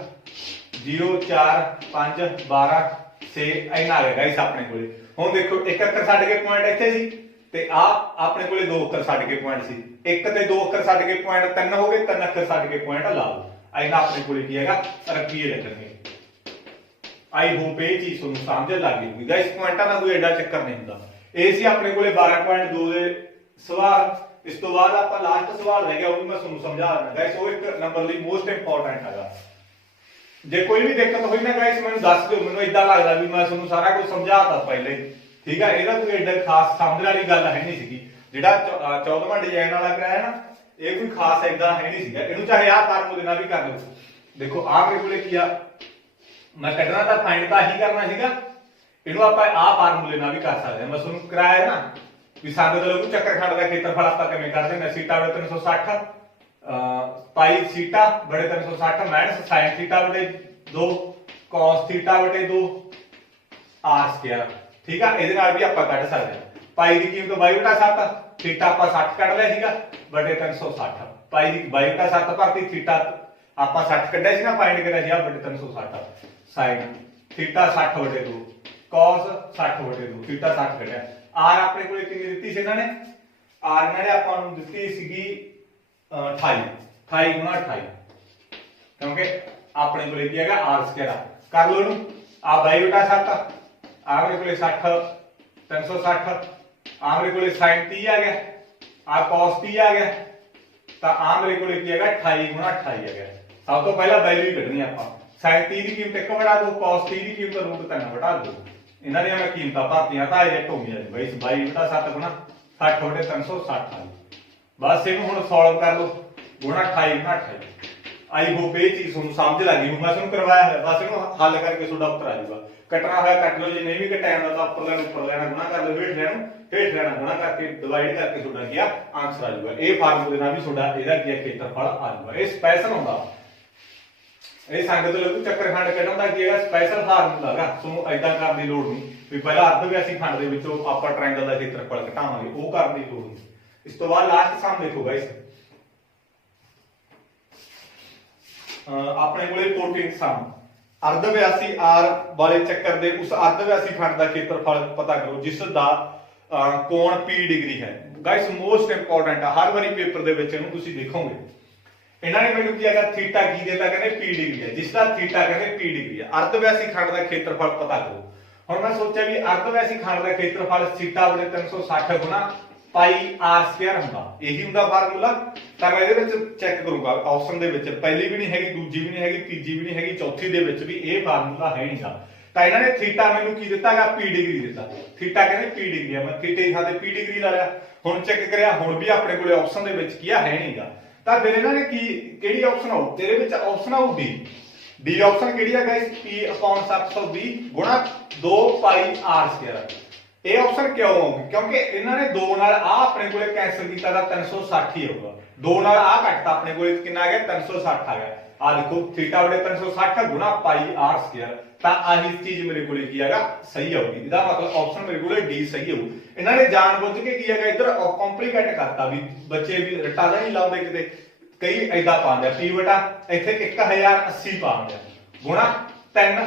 0 4 5 12 6 ਇੰਨਾ ਆ ਗਿਆ ਗਾਇਸ ਆਪਣੇ ਕੋਲੇ ਹੁਣ ਦੇਖੋ ਇੱਕ ਅੱਖਰ ਛੱਡ ਕੇ ਪੁਆਇੰਟ ਇੱਥੇ ਸੀ ਤੇ ਆਪਣੇ ਕੋਲੇ 2 ਅੱਖਰ ਛੱਡ ਕੇ ਪੁਆਇੰਟ ਸੀ ਇੱਕ ਤੇ 2 ਅੱਖਰ ਛੱਡ ਕੇ ਪੁਆਇੰਟ 3 ਹੋ ਗਏ 3 ਅੱਖਰ ਛੱਡ ਕੇ ਪੁਆਇੰਟ ਲਾ ਲਓ ਇੰਨਾ ਆਪਣੇ ਕੋਲੇ ਕੀ ਹੈਗਾ ਰੁਪਏ ਲੱਗਣਗੇ ਆਈ ਹੋਪ ਇਹ ਚੀਜ਼ ਤੁਹਾਨੂੰ ਸਮਝ ਲੱਗ ਗਈ ਹੋਊਗੀ ਗਾਇਸ ਪੁਆਇੰਟਾਂ ਦਾ ਕੋਈ ਐਡਾ ਚੱਕਰ ਨਹੀਂ ਹੁੰਦਾ ਇਹ ਸੀ ਆਪਣੇ ਕੋਲੇ 12.2 ਦੇ ਸਵਾਲ ਇਸ ਤੋਂ ਬਾਅਦ ਆਪਾਂ ਲਾਸਟ ਸਵਾਲ ਰਹਿ ਗਿਆ ਉਹ ਵੀ ਮੈਂ ਤੁਹਾਨੂੰ ਸਮਝਾ ਦਿੰਦਾ ਗਾਇਸ ਉਹ ਇੱਕ ਨੰਬਰ ਲਈ ਮੋਸਟ ਇੰਪੋਰਟੈਂਟ ਹੈਗਾ ਜੇ ਕੋਈ ਵੀ ਦਿੱਕਤ ਹੋਈ ਨਾ ਗਾਇਸ ਮੈਨੂੰ ਦੱਸ ਦਿਓ ਮੈਨੂੰ ਇਦਾਂ ਲੱਗਦਾ ਵੀ ਮੈਂ ਤੁਹਾਨੂੰ ਸਾਰਾ ਕੁਝ ਸਮਝਾਤਾ ਪਹਿਲੇ ਠੀਕ ਆ ਇਹਦਾ ਕੋਈ ਐਡਾ ਖਾਸ ਸਮਝਣ ਵਾਲੀ ਗੱਲ ਹੈ ਨਹੀਂ ਸੀਗੀ ਜਿਹੜਾ 14ਵਾਂ ਡਿਜ਼ਾਈਨ ਵਾਲਾ ਕਰਾਇਆ ਨਾ ਇਹ ਕੋਈ ਖਾਸ ਇਦਾਂ ਹੈ ਨਹੀਂ ਸੀਗਾ ਇਹਨੂੰ ਚਾਹੇ ਫਾਰਮੂਲੇ ਨਾਲ ਵੀ ਕਰ ਲਓ ਦੇਖੋ ਮੇਰੇ ਕੋਲੇ ਕੀ ਆ ਮੈਂ ਕੱਢਣਾ ਤਾਂ ਫਾਈਂਡ ਤਾਂ ਹੀ ਕਰਨਾ ਸੀਗਾ ਇਹਨੂੰ ਆਪਾਂ ਫਾਰਮੂਲੇ ਨਾਲ ਵੀ ਕਰ ਸਕਦੇ ਹਾਂ ਮੈਂ ਤੁਹਾਨੂੰ ਕਰਾਇਆ ਨਾ ਵੀ ਸੰਗਤ ਲਘੂ ਚੱਕਰ ਖੰਡ ਦਾ ਖੇਤਰਫਲ ਆਪਾਂ ਕਿਵੇਂ ਕਰਦੇ ਹਾਂ ਸੀਟਾ ਬੜੇ 360 ਪਾਈ ਸੀਟਾ ਬੜੇ 360 ਮਾਈਨਸ ਸਾਈਨ ਥੀਟਾ ਬਟੇ 2 cos ਥੀਟਾ ਬਟੇ 2 r ਸਕੁਅਰ ठीक है, ਇਹਦੇ ਨਾਲ ਵੀ ਆਪਾਂ ਕੱਢ ਸਕਦੇ ਹਾਂ। ਪਾਈ ਦੀ ਕੀਮਤ 22/7, ਥੀਟਾ ਆਪਾਂ 60 ਕੱਢ ਲਿਆ ਸੀਗਾ ਬਟੇ 360। ਪਾਈ ਦੀ 22/7 ਭਰਤੀ, ਥੀਟਾ ਆਪਾਂ 60 ਕੱਢਿਆ ਸੀ ਨਾ, ਫਾਈਂਡ ਕਰਿਆ ਸੀ ਆ ਬਟੇ 360। ਸਾਈਨ ਥੀਟਾ 60/2, cos 60/2, ਥੀਟਾ 60 ਕੱਢਿਆ। ਆਰ ਆਪਣੇ ਕੋਲੇ ਕਿੰਨੀ ਦਿੱਤੀ ਸੀ ਇਹਨਾਂ ਨੇ? ਆਰ ਇਹਨਾਂ ਨੇ ਆਪਾਂ ਨੂੰ ਦਿੱਤੀ ਸੀਗੀ 28, 28 ਗੁਣਾ 28, ਕਿਉਂਕਿ ਆਪਣੇ ਕੋਲੇ ਕੀ ਹੈਗਾ ਆਰ ਸਕੁਅਰ। ਕਰ ਲਓ ਇਹਨੂੰ, ਆ 22/7, ਆ ਮੇਰੇ ਕੋਲੇ 60 360, ਆ ਮੇਰੇ ਕੋਲੇ sin 30 ਆ ਗਿਆ, ਆ cos 30 ਆ ਗਿਆ, ਤਾਂ ਆ ਮੇਰੇ ਕੋਲੇ ਕੀ ਹੈਗਾ 28 ਗੁਣਾ 28 ਆ ਗਿਆ। ਸਭ ਤੋਂ ਪਹਿਲਾਂ ਵੈਲਿਊ ਹੀ ਕੱਢਣੀ ਆਪਾਂ। sin 30 ਦੀ ਕੀਮਤ 1 ਬਣਾ ਦੋ, cos 30 ਦੀ ਕੀਮਤ √3 ਬਣਾ ਦੋ। ਇਹਨਾਂ ਦੀਆਂ ਮੈਂ ਕੀਮਤਾਂ ਭਰਤੀਆਂ ਤਾਂ ਇਹ ਹੋ ਗਈਆਂ ਬਈ 22/7 ਗੁਣਾ 60/360 ਆ ਗਈ। ਬਸ ਇਹਨੂੰ ਹੁਣ ਸੋਲਵ ਕਰ ਲਓ, ਗੁਣਾ 28 ਗੁਣਾ 28। ਆਈ ਹੋਪ ਇਹ ਚੀਜ਼ ਤੁਹਾਨੂੰ ਸਮਝ ਲੱਗੀ ਹੋਊ, ਮੈਂ ਤੁਹਾਨੂੰ ਕਰਵਾਇਆ ਹੈ, ਬਸ ਇਹਨੂੰ ਹੱਲ ਕਰਕੇ ਤੁਹਾਡਾ ਉੱਤਰ ਆ ਜਾਊਗਾ। ਕੱਟਣਾ ਹੋਇਆ ਕੱਟ ਲਓ, ਜੇ ਨਹੀਂ ਵੀ ਕੱਟਿਆ ਜਾਂਦਾ ਤਾਂ ਉੱਪਰ ਲੈਣਾ ਗੁਣਾ ਕਰ ਲਓ, ਹੇਠ ਲੈਣਾ ਗੁਣਾ ਕਰਕੇ ਡਿਵਾਈਡ ਕਰਕੇ ਤੁਹਾਡਾ ਕੀ ਆ ਆਨਸਰ ਆ ਜਾਊਗਾ। ਇਹ ਫਾਰਮੂਲੇ ਨਾਲ ਵੀ ਤੁਹਾਡਾ ਇਹਦਾ ਕੀ ਖੇਤਰਫਲ ਆ ਜਾਊਗਾ। ਇਹ ਸਪੈਸ਼ਲ ਹੁੰਦਾ, ਇਹ ਸੰਗਤ ਲੱਗੂ ਚੱਕਰਖੰਡ ਕੱਢਣ ਦਾ ਕੀ ਹੈਗਾ ਸਪੈਸ਼ਲ ਫਾਰਮੂਲਾ ਹੈਗਾ। ਤੁਹਾਨੂੰ ਐਦਾਂ ਕਰਨ ਦੀ ਲੋੜ ਨਹੀਂ ਵੀ ਪਹਿਲਾਂ ਅਰਧਵਿਆਸੀ ਖੰਡ ਦੇ ਵਿੱਚੋਂ ਆਪਾਂ ਟ੍ਰਾਇੰਗਲ ਦਾ ਖੇਤਰਫਲ ਘਟਾਵਾਂਗੇ, ਉਹ ਕਰਨ ਦੀ ਲੋੜ ਨਹੀਂ। ਇਸ ਤੋਂ ਬਾਅਦ ਲਾਸਟ ਸਮ ਦੇਖੋ ਗਾਇਸ, ਆਪਣੇ ਕੋਲੇ 14th ਸਮ, ਅਰਧਵਿਆਸੀ ਆਰ ਵਾਲੇ ਚੱਕਰ ਦੇ ਉਸ ਅਰਧਵਿਆਸੀ ਖੰਡ ਦਾ ਖੇਤਰਫਲ ਪਤਾ ਕਰੋ ਜਿਸ ਦਾ ਕੋਣ p ਡਿਗਰੀ ਹੈ। ਗਾਇਸ ਮੋਸਟ ਇੰਪੋਰਟੈਂਟ ਆ, ਹਰ ਵਾਰੀ ਪੇਪਰ ਦੇ ਵਿੱਚ ਇਹਨੂੰ ਤੁਸੀਂ ਦੇਖੋਗੇ। ਇਹਨਾਂ ਨੇ ਮੈਨੂੰ ਕੀ ਹੈਗਾ ਥੀਟਾ ਕੀ ਦਿੱਤਾ, ਕਹਿੰਦੇ p ਡਿਗਰੀ ਹੈ, ਜਿਸ ਦਾ ਥੀਟਾ ਕਹਿੰਦੇ p ਡਿਗਰੀ ਹੈ। ਅਰਧਵਿਆਸੀ ਖੰਡ ਦਾ ਖੇਤਰਫਲ ਪਤਾ ਕਰੋ। ਹੁਣ ਮੈਂ ਸੋਚਿਆ ਵੀ ਅਰਧਵਿਆਸੀ ਖੰਡ ਦਾ ਖੇਤਰਫਲ θ/360 ਗੁਣਾ ਪਾਈ r ਸਕੁਅਰ ਹੁੰਦਾ, ਇਹੀ ਹੁੰਦਾ ਫਾਰਮੂਲਾ। ਤਾਂ ਮੈਂ ਇਹਦੇ ਵਿੱਚ ਚੈੱਕ ਕਰੂੰਗਾ ਆਪਸ਼ਨ ਦੇ ਵਿੱਚ, ਪਹਿਲੀ ਵੀ ਨਹੀਂ ਹੈਗੀ, ਦੂਜੀ ਵੀ ਨਹੀਂ ਹੈਗੀ, ਤੀਜੀ ਵੀ ਨਹੀਂ ਹੈਗੀ, ਚੌਥੀ ਦੇ ਵਿੱਚ ਵੀ ਇਹ ਫਾਰਮੂਲਾ ਹੈ ਨਹੀਂਗਾ। ਤਾਂ ਇਹਨਾਂ ਨੇ ਥੀਟਾ ਮੈਨੂੰ ਕੀ ਦਿੱਤਾਗਾ p ਡਿਗਰੀ ਦਿੱਤਾ, ਥੀਟਾ ਕਹਿੰਦੇ p ਡਿਗਰੀ ਹੈ, ਮੈਂ ਥੀਟੇ ਦੀ ਥਾਂ ਤੇ p ਡਿਗਰੀ ਲਾ ਲਿਆ। ਹੁਣ ਚੈੱਕ ਕਰਿਆ, ਹੁਣ ਵੀ ਆਪਣੇ ਕੋਲੇ ਆਪਸ਼ਨ ਦੇ ਵਿੱਚ ਕੀ ਹੈ ਨਹੀਂਗਾ। ਤਾਂ ਫਿਰ ਇਹਨਾਂ ਨੇ ਕਿਹੜੀ ਆਪਸ਼ਨ ਆਉ, ਤੇਰੇ ਵਿੱਚ ਆਪਸ਼ਨ ਆਉ ਡੀ ਆਪਸ਼ਨ ਕਿਹੜੀ ਹੈ ਗਾਇਸ, p/720 ਗੁਣਾ 2 ਪਾਈ r ਸਕੁਅਰ। ਇਹ ਆਪਸ਼ਨ ਕਿਉਂ ਆਉਗੀ, ਕਿਉਂਕਿ ਇਹਨਾਂ ਨੇ 2 ਨਾਲ ਆ ਆਪਣੇ ਕੋਲੇ ਕੈਂਸਲ ਕੀਤਾ ਤਾਂ 360 ਹੀ ਆਊਗਾ, 2 ਨਾਲ ਆ ਕੱਟਤਾ ਆਪਣੇ ਕੋਲੇ ਕਿੰਨਾ ਆ ਗਿਆ 360 ਆ ਗਿਆ। ਆ ਦੇਖੋ θ/360 ਗੁਣਾ ਪਾਈ r ਸਕੁਅਰ, ਤਾਂ ਆਹੀ ਚੀਜ਼ ਮੇਰੇ ਕੋਲੇ ਕੀ ਹੈਗਾ ਸਹੀ ਆਊਗੀ। ਇਹਦਾ ਮਤਲਬ ਆਪਸ਼ਨ ਮੇਰੇ ਕੋਲੇ ਡੀ ਸਹੀ ਆਊ। ਇਹਨਾਂ ਨੇ ਜਾਣਬੁੱਝ ਕੇ ਕੀ ਹੈਗਾ ਇੱਧਰ ਕੰਪਲੀਕੇਟ ਕਰਤਾ ਵੀ ਬੱਚੇ ਵੀ ਰਟਾ ਨਹੀਂ ਲਾਉਂਦੇ ਕਿਤੇ, ਕਈ ਐਦਾਂ ਪਾਉਂਦੇ p ਬਟਾ ਇੱਥੇ 1080 ਪਾਉਂਦੇ ਗੁਣਾ 3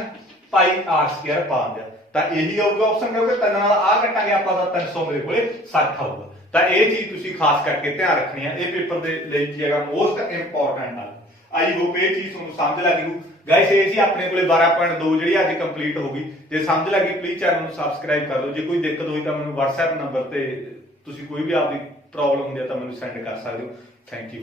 ਪਾਈ r ਸਕੁਅਰ ਪਾਉਂਦੇ, ਤਾਂ ਇਹੀ ਆਊਗਾ ਆਪਸ਼ਨ, ਕਿਉਂਕਿ 3 ਨਾਲ ਆ ਕੱਟਾਂਗੇ ਆਪਾਂ ਤਾਂ 300 ਮੇਰੇ ਕੋਲੇ 60 ਆਊਗਾ। ਤਾਂ ਇਹ ਚੀਜ਼ ਤੁਸੀਂ ਖਾਸ ਕਰਕੇ ਧਿਆਨ ਰੱਖਣੀ ਹੈ, ਇਹ ਪੇਪਰ ਦੇ ਲਈ ਕੀ ਹੈਗਾ ਮੋਸਟ ਇੰਪੋਰਟੈਂਟ ਆ। ਆਈ ਹੋਪ ਇਹ ਚੀਜ਼ ਤੁਹਾਨੂੰ ਸਮਝ ਲੱਗੀ ਹੋ। ਗਾਇਸ ਇਹ ਸੀ ਆਪਣੇ ਕੋਲੇ 12.2 ਜਿਹੜੀ ਅੱਜ ਕੰਪਲੀਟ ਹੋ ਗਈ। ਜੇ ਸਮਝ ਲੱਗੀ ਪਲੀਜ਼ ਚੈਨਲ ਨੂੰ ਸਬਸਕ੍ਰਾਈਬ ਕਰ ਲਓ। ਜੇ ਕੋਈ ਦਿੱਕਤ ਹੋਈ ਤਾਂ ਮੈਨੂੰ WhatsApp ਨੰਬਰ ਤੇ ਤੁਸੀਂ ਕੋਈ ਵੀ ਆਪਦੀ ਪ੍ਰੋਬਲਮ ਹੁੰਦੀ ਹੈ ਤਾਂ ਮੈਨੂੰ ਸੈਂਡ ਕਰ ਸਕਦੇ ਹੋ। Thank you.